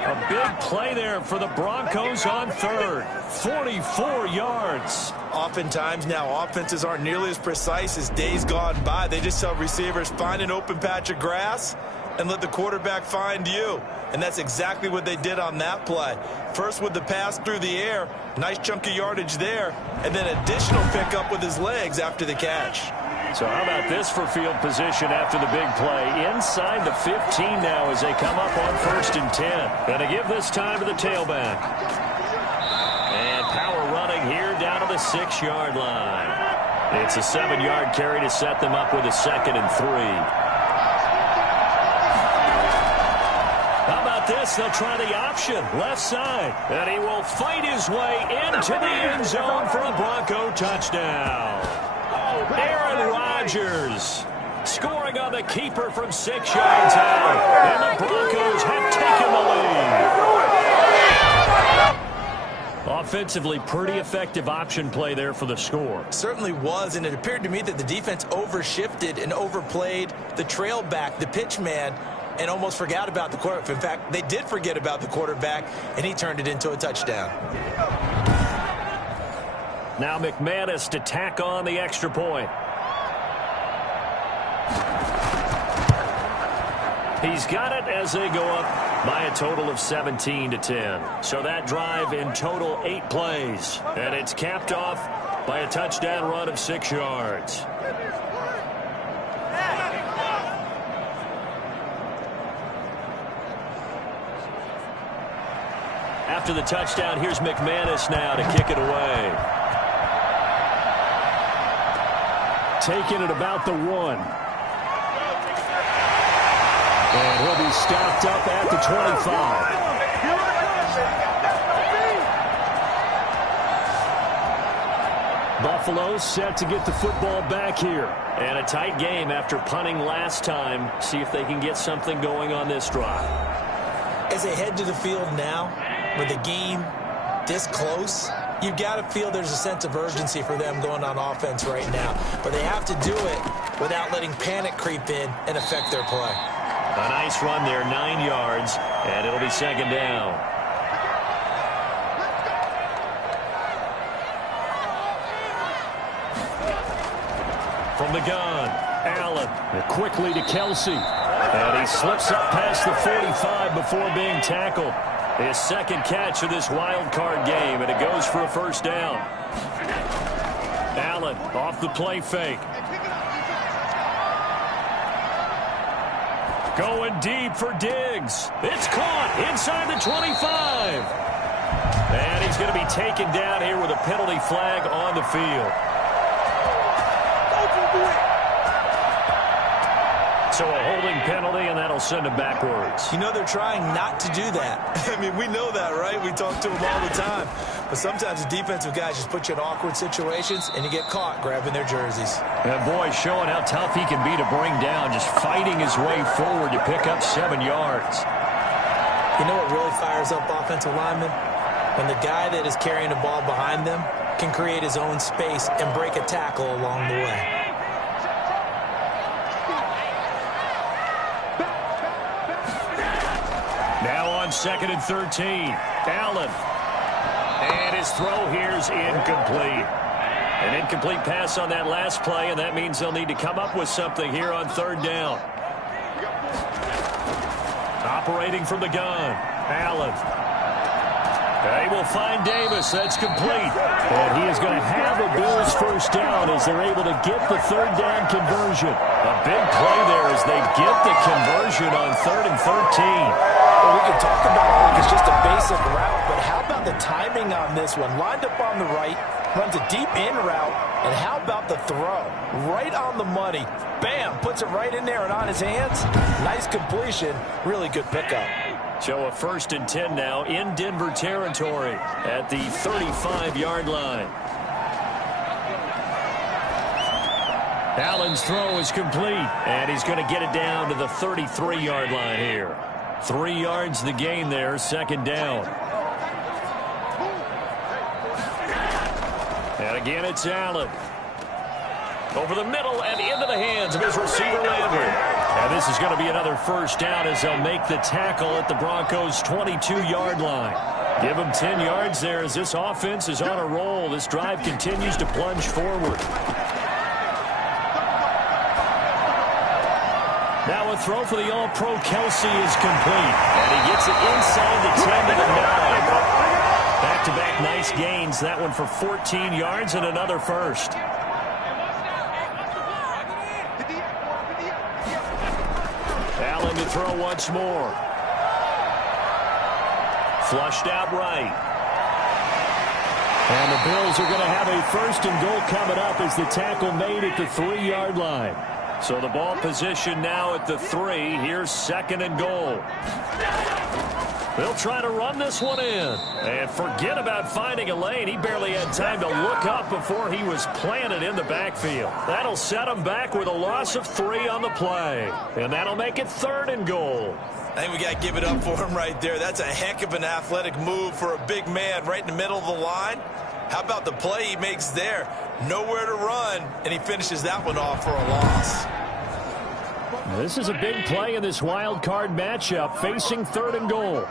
A big play there for the Broncos on 3rd. 44 yards. Oftentimes now offenses aren't nearly as precise as days gone by. They just tell receivers, find an open patch of grass and let the quarterback find you. And that's exactly what they did on that play. First with the pass through the air, nice chunk of yardage there, and then additional pickup with his legs after the catch. So how about this for field position after the big play? Inside the 15 now as they come up on 1st and 10. Going to give this time to the tailback. And power running here down to the 6-yard line. It's a 7-yard carry to set them up with a 2nd and 3. How about this? They'll try the option, left side. And he will fight his way into the end zone for a Bronco touchdown. Aaron Rodgers scoring on the keeper from 6 yards out. And the Broncos have taken the lead. Offensively, pretty effective option play there for the score. Certainly was, and it appeared to me that the defense overshifted and overplayed the trail back, the pitch man, and almost forgot about the quarterback. In fact, they did forget about the quarterback, and he turned it into a touchdown. Now McManus to tack on the extra point. He's got it as they go up by a total of 17-10. So that drive in total 8 plays. And it's capped off by a touchdown run of 6 yards. After the touchdown, here's McManus now to kick it away. Taking it about the 1. And he'll be stopped up at the 25. Buffalo set to get the football back here. And a tight game after punting last time. See if they can get something going on this drive. As they head to the field now, with the game this close, you've got to feel there's a sense of urgency for them going on offense right now. But they have to do it without letting panic creep in and affect their play. A nice run there, 9 yards, and it'll be 2nd down. From the gun, Allen quickly to Kelsey. And he slips up past the 45 before being tackled. His second catch of this wild card game, and it goes for a first down. Allen off the play fake. Going deep for Diggs. It's caught inside the 25. And he's going to be taken down here with a penalty flag on the field. So a holding penalty, and that'll send him backwards. You know they're trying not to do that. I mean, we know that, right? We talk to them all the time. But sometimes the defensive guys just put you in awkward situations, and you get caught grabbing their jerseys. And boy, showing how tough he can be to bring down, just fighting his way forward to pick up 7 yards. You know what really fires up offensive linemen? When the guy that is carrying the ball behind them can create his own space and break a tackle along the way. Now on 2nd and 13, Allen. And his throw here's incomplete. An incomplete pass on that last play, and that means they'll need to come up with something here on 3rd down. Operating from the gun, Allen. They will find Davis. That's complete. And he is going to have a Bills first down as they're able to get the 3rd down conversion. A big play there as they get the conversion on 3rd and 13. Well, we can talk about it like it's just a basic route, but how about the timing on this one? Lined up on the right, runs a deep in route, and how about the throw? Right on the money. Bam, puts it right in there and on his hands. Nice completion. Really good pickup. So a 1st and 10 now in Denver territory at the 35-yard line. Allen's throw is complete, and he's going to get it down to the 33-yard line here. 3 yards the gain there, 2nd down. And again, it's Allen. Over the middle and into the hands of his receiver, Landry. And this is going to be another first down as they'll make the tackle at the Broncos' 22-yard line. Give them 10 yards there as this offense is on a roll. This drive continues to plunge forward. Now a throw for the All-Pro Kelsey is complete. And he gets it inside the 10 to the 9. Back-to-back nice gains. That one for 14 yards and another first. Allen to throw once more. Flushed out right. And the Bills are going to have a 1st and goal coming up as the tackle made at the 3-yard line. So the ball position now at the 3. Here's 2nd and goal. They'll try to run this one in. And forget about finding a lane. He barely had time to look up before he was planted in the backfield. That'll set him back with a loss of 3 on the play. And that'll make it 3rd and goal. I think we got to give it up for him right there. That's a heck of an athletic move for a big man right in the middle of the line. How about the play he makes there? Nowhere to run, and he finishes that one off for a loss. This is a big play in this wild card matchup, facing 3rd and goal.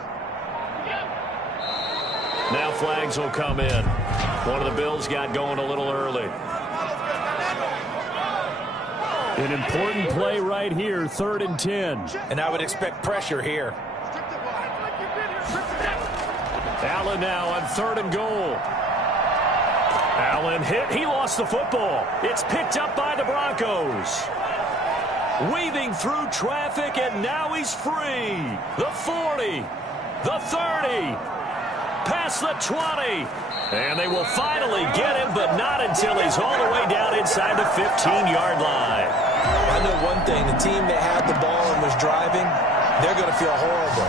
Now flags will come in. One of the Bills got going a little early. An important play right here, 3rd and 10. And I would expect pressure here. Allen now on 3rd and goal. Allen hit. He lost the football. It's picked up by the Broncos. Weaving through traffic, and now he's free. The 40, the 30, past the 20. And they will finally get him, but not until he's all the way down inside the 15-yard line. I know one thing. The team that had the ball and was driving, they're going to feel horrible.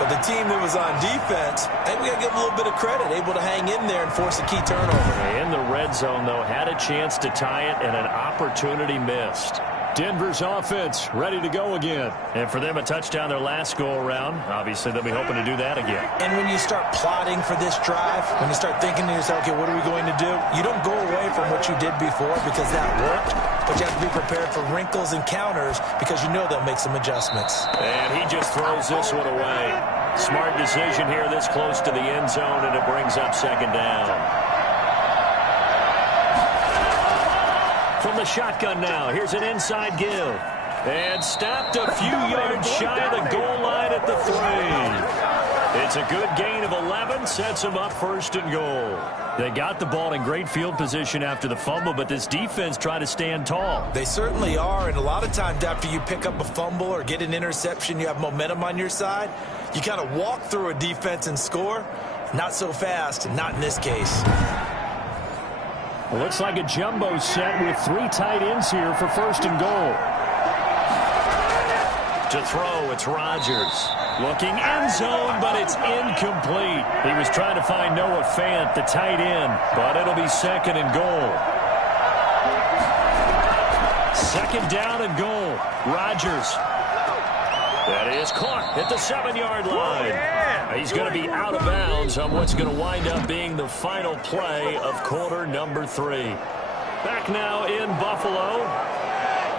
But the team that was on defense, I think we got to give them a little bit of credit, able to hang in there and force a key turnover. In the red zone, though, had a chance to tie it, and an opportunity missed. Denver's offense ready to go again. And for them, a touchdown their last go-around. Obviously, they'll be hoping to do that again. And when you start plotting for this drive, when you start thinking to yourself, okay, what are we going to do? You don't go away from what you did before because that worked, but you have to be prepared for wrinkles and counters because you know they'll make some adjustments. And he just throws this one away. Smart decision here this close to the end zone, and it brings up 2nd down. From the shotgun now. Here's an inside give. And stopped a few yards shy of the goal line at the 3. It's a good gain of 11. Sets them up 1st and goal. They got the ball in great field position after the fumble, but this defense tried to stand tall. They certainly are, and a lot of times after you pick up a fumble or get an interception, you have momentum on your side. You kind of walk through a defense and score. Not so fast, not in this case. Well, looks like a jumbo set with 3 tight ends here for 1st and goal. To throw, it's Rodgers. Looking end zone, but it's incomplete. He was trying to find Noah Fant, the tight end, but it'll be 2nd and goal. 2nd down and goal. Rodgers. That is caught at the 7-yard line. He's going to be out of bounds on what's going to wind up being the final play of quarter number 3. Back now in Buffalo.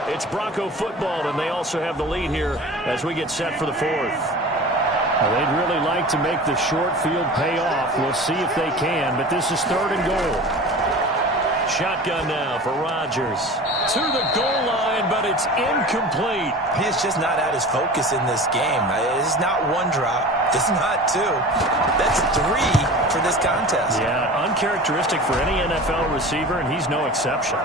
It's Bronco football, and they also have the lead here as we get set for the 4th. Well, they'd really like to make the short field pay off. We'll see if they can, but this is 3rd and goal. Shotgun now for Rodgers. To the goal line, but it's incomplete. He's just not at his focus in this game. It's not 1 drop. It's not 2. That's 3 for this contest. Yeah, uncharacteristic for any NFL receiver, and he's no exception.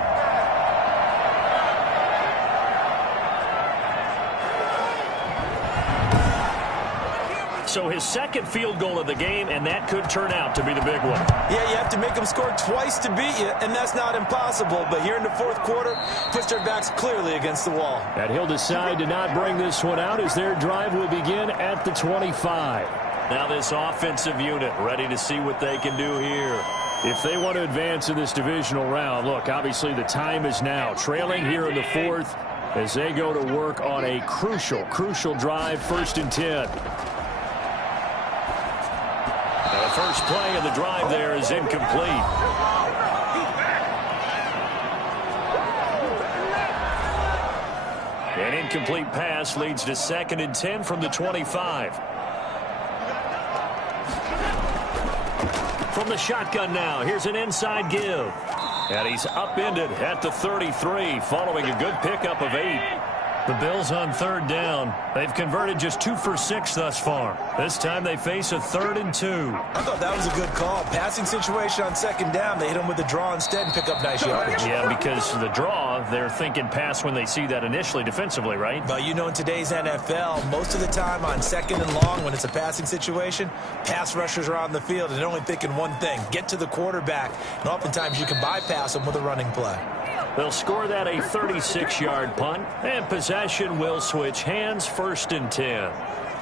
So his 2nd field goal of the game, and that could turn out to be the big one. Yeah, you have to make them score twice to beat you, and that's not impossible. But here in the 4th quarter, puts their backs clearly against the wall. And he'll decide to not bring this one out as their drive will begin at the 25. Now this offensive unit ready to see what they can do here. If they want to advance in this divisional round, look, obviously the time is now. Trailing here in the 4th as they go to work on a crucial drive, 1st and 10. The first play of the drive there is incomplete. An incomplete pass leads to 2nd and 10 from the 25. From the shotgun now, here's an inside give. And he's upended at the 33 following a good pickup of 8. The Bills on 3rd down. They've converted just 2 for 6 thus far. This time they face a 3rd and 2. I thought that was a good call. Passing situation on 2nd down. They hit him with the draw instead and pick up nice yardage. Yeah, because the draw, they're thinking pass when they see that initially defensively, right? But you know, in today's NFL, most of the time on 2nd and long when it's a passing situation, pass rushers are on the field and they're only thinking one thing, get to the quarterback. And oftentimes you can bypass them with a running play. They'll score that a 36-yard punt, and possession will switch hands, 1st and 10.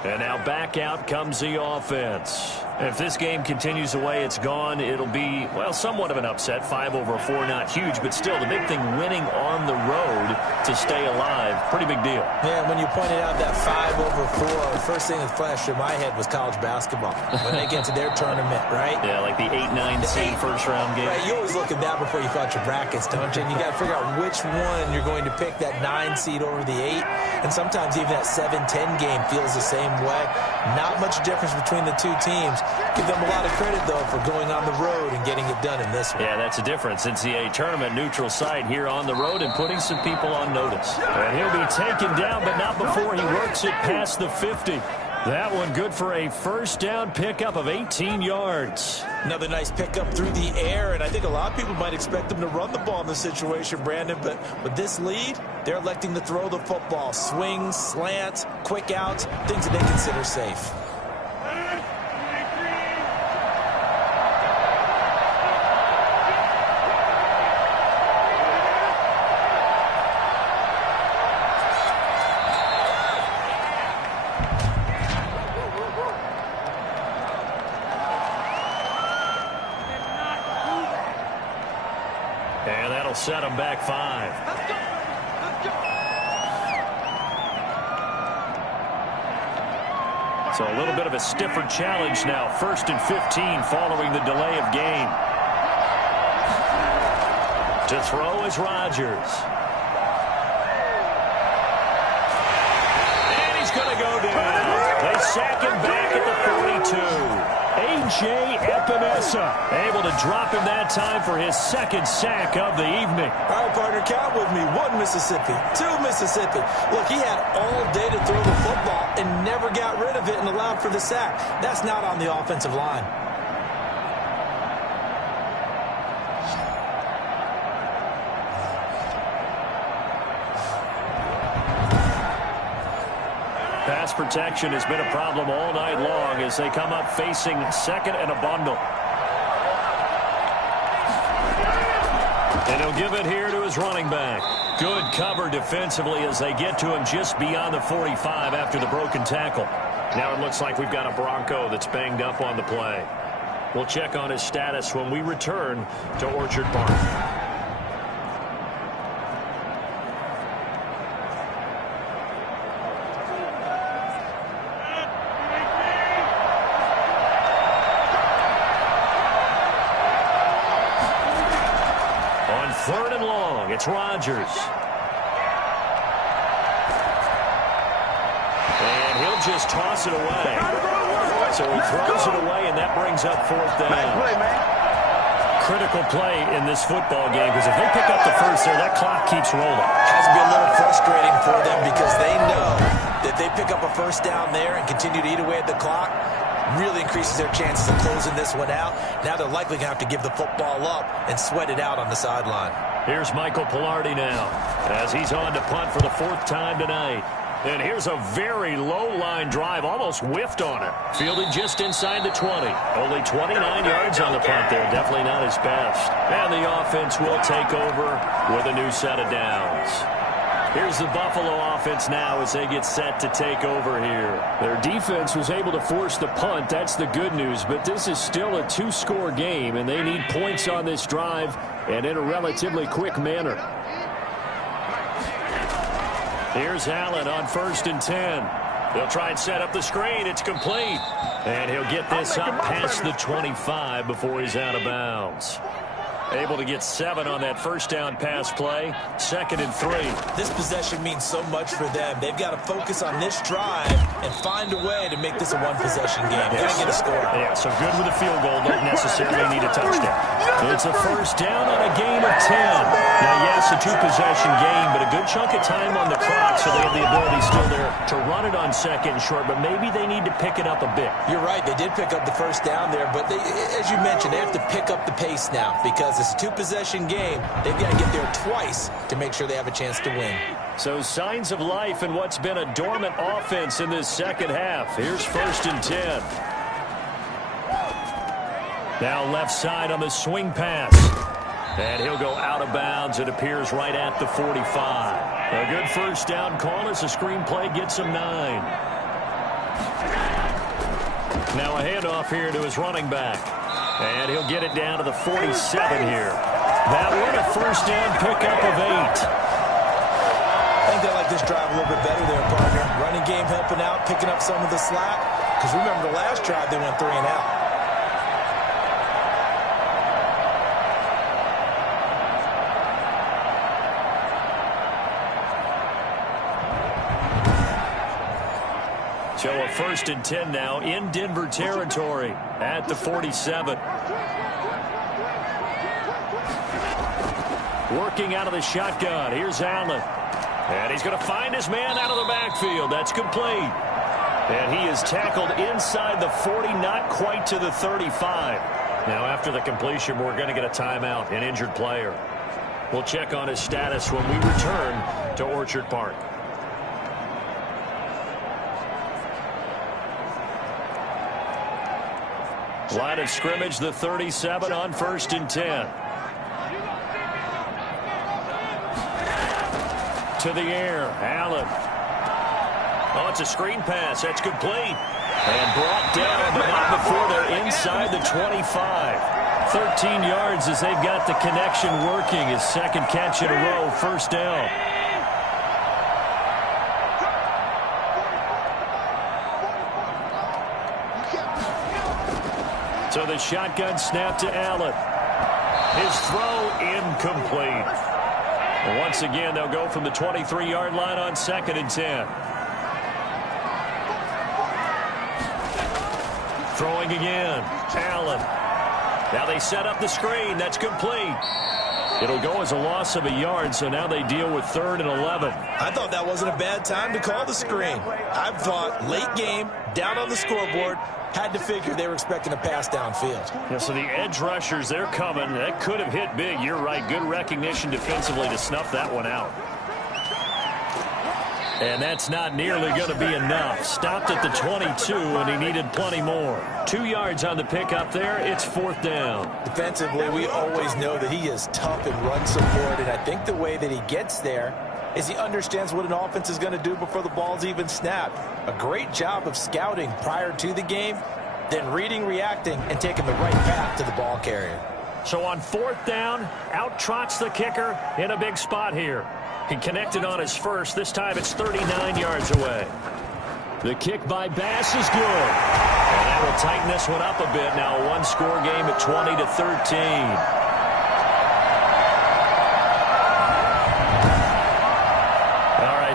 And now back out comes the offense. If this game continues the way it's gone, it'll be, well, somewhat of an upset. 5-4, not huge, but still the big thing, winning on the road to stay alive. Pretty big deal. Yeah, when you pointed out that 5-4, the first thing that flashed in my head was college basketball. When they get to their tournament, right? Yeah, like the 8-9 seed first-round game. Right, you always look at that before you fill out your brackets, don't you? And you got to figure out which one you're going to pick, that 9 seed over the 8. And sometimes even that 7-10 game feels the same way. Not much difference between the two teams. Give them a lot of credit, though, for going on the road and getting it done in this one. Yeah, that's a difference. NCAA tournament, neutral site here on the road and putting some people on notice. And he'll be taken down, but not before he works it past the 50. That one good for a 1st down pickup of 18 yards. Another nice pickup through the air, and I think a lot of people might expect them to run the ball in this situation, Brandon, but with this lead, they're electing to throw the football. Swings, slants, quick outs, things that they consider safe. And that'll set them back 5. So a little bit of a stiffer challenge now. 1st and 15 following the delay of game. To throw is Rodgers. And he's going to go down. They sack him back at the 42. A.J. Epinesa able to drop him that time for his second sack of the evening. All right, partner, count with me. 1 Mississippi, 2 Mississippi. Look, he had all day to throw the football and never got rid of it and allowed for the sack. That's not on the offensive line. Pass protection has been a problem all night long as they come up facing second and a bundle. And he'll give it here to his running back. Good cover defensively as they get to him just beyond the 45 after the broken tackle. Now it looks like we've got a Bronco that's banged up on the play. We'll check on his status when we return to Orchard Park. Third and long, it's Rodgers. And he'll just toss it away. So he throws it away, and that brings up fourth down. Critical play in this football game, because if they pick up the first there, that clock keeps rolling. Has to be a little frustrating for them because they know that they pick up a first down there and continue to eat away at the clock. Really increases their chances of closing this one out. Now they're likely going to have to give the football up and sweat it out on the sideline. Here's Michael Pilardi now as he's on to punt for the 4th time tonight. And here's a very low-line drive, almost whiffed on it. Fielded just inside the 20. Only 29 yards on the punt there. Definitely not his best. And the offense will take over with a new set of downs. Here's the Buffalo offense now as they get set to take over here. Their defense was able to force the punt. That's the good news. But this is still a 2-score game, and they need points on this drive and in a relatively quick manner. Here's Allen on 1st and 10. They'll try and set up the screen. It's complete. And he'll get this up past the 25 before he's out of bounds. Able to get 7 on that first down pass play. 2nd and 3. This possession means so much for them. They've got to focus on this drive and find a way to make this a one-possession game. They're going to get a score. Yeah, so good with a field goal. Don't necessarily need a touchdown. It's a first down on a gain of 10. Now, yes, a 2-possession game, but a good chunk of time on the clock, so they have the ability still there to run it on 2nd and short, but maybe they need to pick it up a bit. You're right. They did pick up the first down there, but they, as you mentioned, they have to pick up the pace now because it's a 2-possession game. They've got to get there twice to make sure they have a chance to win. So signs of life in what's been a dormant offense in this second half. Here's 1st and 10. Now left side on the swing pass. And he'll go out of bounds. It appears right at the 45. A good first down call as the screenplay gets him 9. Now a handoff here to his running back. And he'll get it down to the 47 here. That one a first down pickup of 8. I think they like this drive a little bit better there, partner. Running game helping out, picking up some of the slack. Because remember the last drive they went 3 and out. So a 1st and 10 now in Denver territory at the 47. Working out of the shotgun. Here's Allen. And he's going to find his man out of the backfield. That's complete. And he is tackled inside the 40, not quite to the 35. Now after the completion, we're going to get a timeout, an injured player. We'll check on his status when we return to Orchard Park. Line of scrimmage, the 37 on 1st and 10. To the air, Allen. Oh, it's a screen pass. That's complete. And brought down, but not before they're inside the 25. 13 yards as they've got the connection working. His 2nd catch in a row, first down. So the shotgun snap to Allen. His throw incomplete. And once again, they'll go from the 23-yard line on 2nd and 10. Throwing again. Allen. Now they set up the screen. That's complete. It'll go as a loss of a yard, so now they deal with 3rd and 11. I thought that wasn't a bad time to call the screen. I thought late game, down on the scoreboard, had to figure they were expecting a pass downfield. Yeah, so the edge rushers, they're coming. That could have hit big. You're right. Good recognition defensively to snuff that one out. And that's not nearly going to be enough. Stopped at the 22, and he needed plenty more. 2 yards on the pickup there. It's 4th down. Defensively, we always know that he is tough in run support, and I think the way that he gets there is he understands what an offense is going to do before the ball's even snapped. A great job of scouting prior to the game, then reading, reacting, and taking the right path to the ball carrier. So on 4th down, out trots the kicker in a big spot here. He connected on his first. This time it's 39 yards away. The kick by Bass is good. And that will tighten this one up a bit. Now a one-score game at 20-13.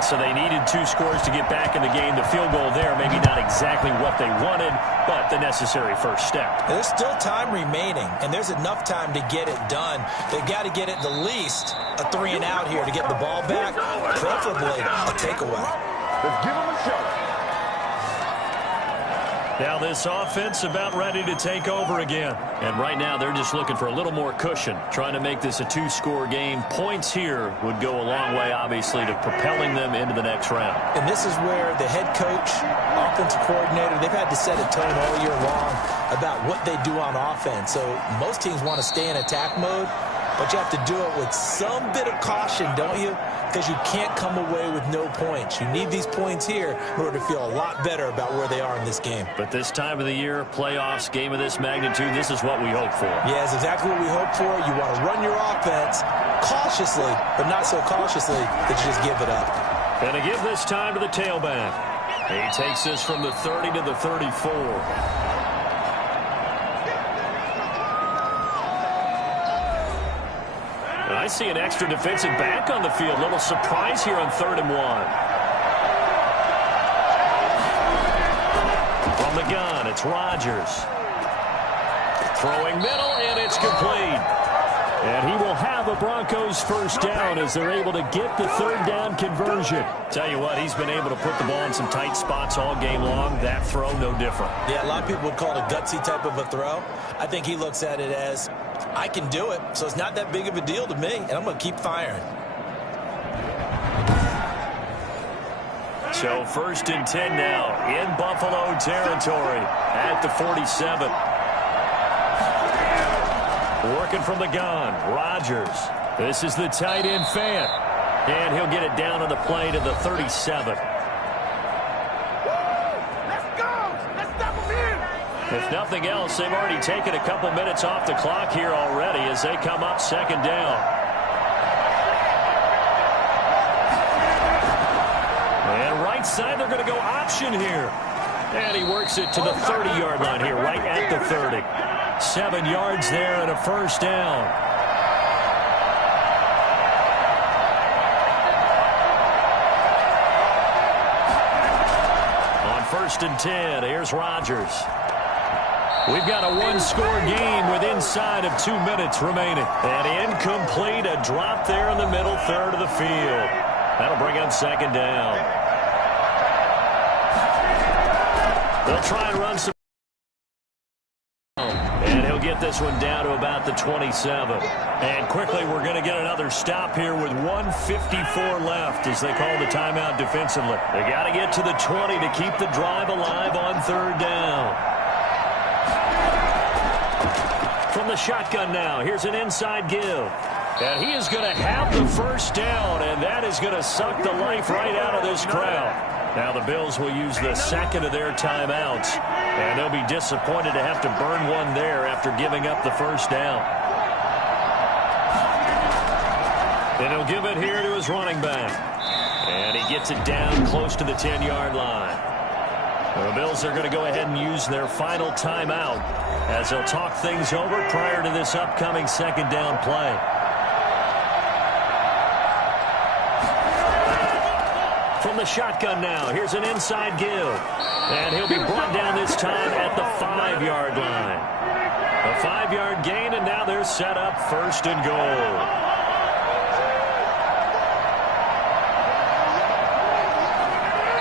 So they needed 2 scores to get back in the game. The field goal there, maybe not exactly what they wanted, but the necessary first step. There's still time remaining, and there's enough time to get it done. They've got to get it the least a 3-and-out here to get the ball back, preferably a takeaway. Let's give them a shot. Now this offense about ready to take over again. And right now they're just looking for a little more cushion, trying to make this a 2-score game. Points here would go a long way, obviously, to propelling them into the next round. And this is where the head coach, offensive coordinator, they've had to set a tone all year long about what they do on offense. So most teams want to stay in attack mode, but you have to do it with some bit of caution, don't you? Because you can't come away with no points. You need these points here in order to feel a lot better about where they are in this game. But this time of the year, playoffs, game of this magnitude, this is what we hope for. Yeah, it's exactly what we hope for. You want to run your offense cautiously, but not so cautiously that you just give it up. And to give this time to the tailback. He takes this from the 30 to the 34. I see an extra defensive back on the field. Little surprise here on 3rd and 1. From the gun, it's Rodgers. Throwing middle, and it's complete. And he will have a Broncos first down as they're able to get the 3rd down conversion. Tell you what, he's been able to put the ball in some tight spots all game long. That throw, no different. Yeah, a lot of people would call it a gutsy type of a throw. I think he looks at it as, I can do it, so it's not that big of a deal to me, and I'm going to keep firing. So 1st and 10 now in Buffalo territory at the 47. Working from the gun, Rodgers. This is the tight end Fant. And he'll get it down on the play to the 37. If nothing else, they've already taken a couple minutes off the clock here already as they come up 2nd down. And right side, they're going to go option here. And he works it to the 30-yard line here, right at the 30. 7 yards there and a first down. On 1st and 10, here's Rodgers. We've got a one-score game with inside of 2 minutes remaining. And incomplete, a drop there in the middle third of the field. That'll bring up 2nd down. They'll try and run some. And he'll get this one down to about the 27. And quickly, we're going to get another stop here with 1:54 left as they call the timeout defensively. They got to get to the 20 to keep the drive alive on 3rd down. From the shotgun now, here's an inside give. And he is going to have the first down, and that is going to suck the life right out of this crowd. Now the Bills will use the 2nd of their timeouts, and they'll be disappointed to have to burn one there after giving up the first down. And he'll give it here to his running back. And he gets it down close to the 10-yard line. The Bills are going to go ahead and use their final timeout as they'll talk things over prior to this upcoming 2nd down play. From the shotgun now, here's an inside give. And he'll be brought down this time at the 5-yard line. A 5-yard gain, and now they're set up 1st and goal.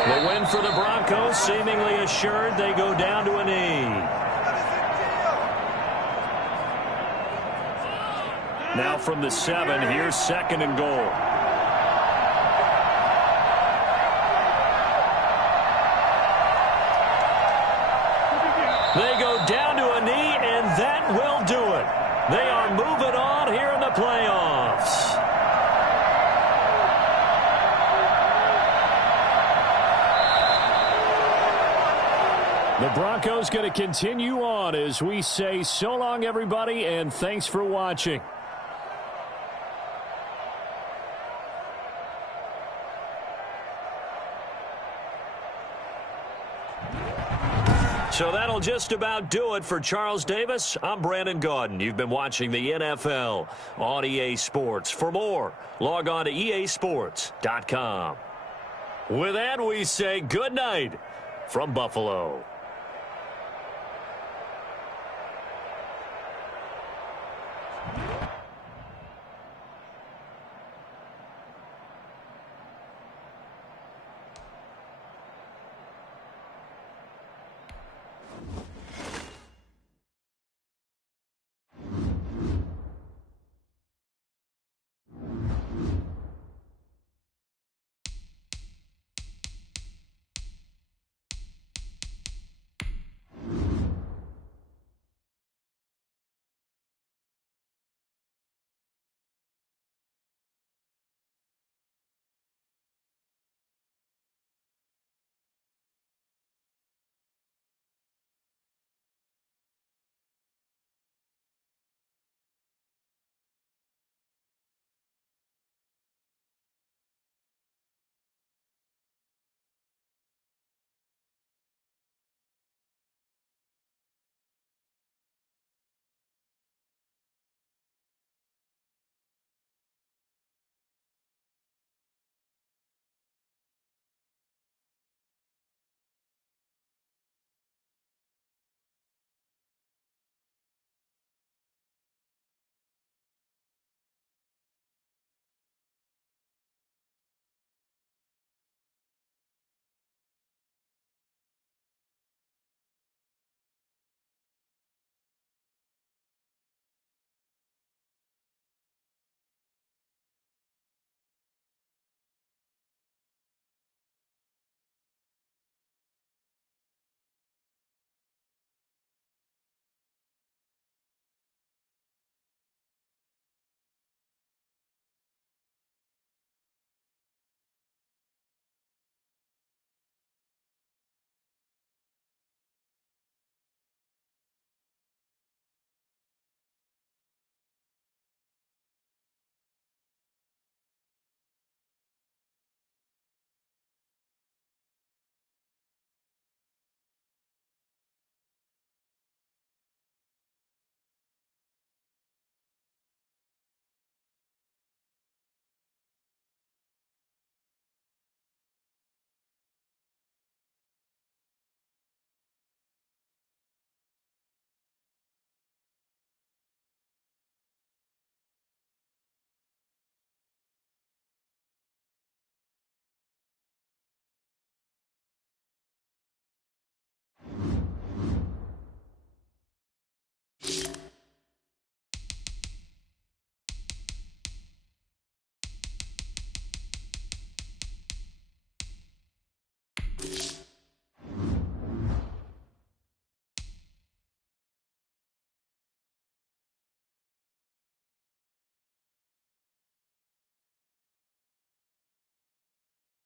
The win for the Broncos, seemingly assured. They go down to a knee. Now from the 7, here's 2nd and goal. They go down to a knee, and that will do it. They are moving on here in the playoffs. The Broncos going to continue on as we say so long, everybody, and thanks for watching. So that'll just about do it for Charles Davis. I'm Brandon Gaudin. You've been watching the NFL on EA Sports. For more, log on to easports.com. With that, we say good night from Buffalo.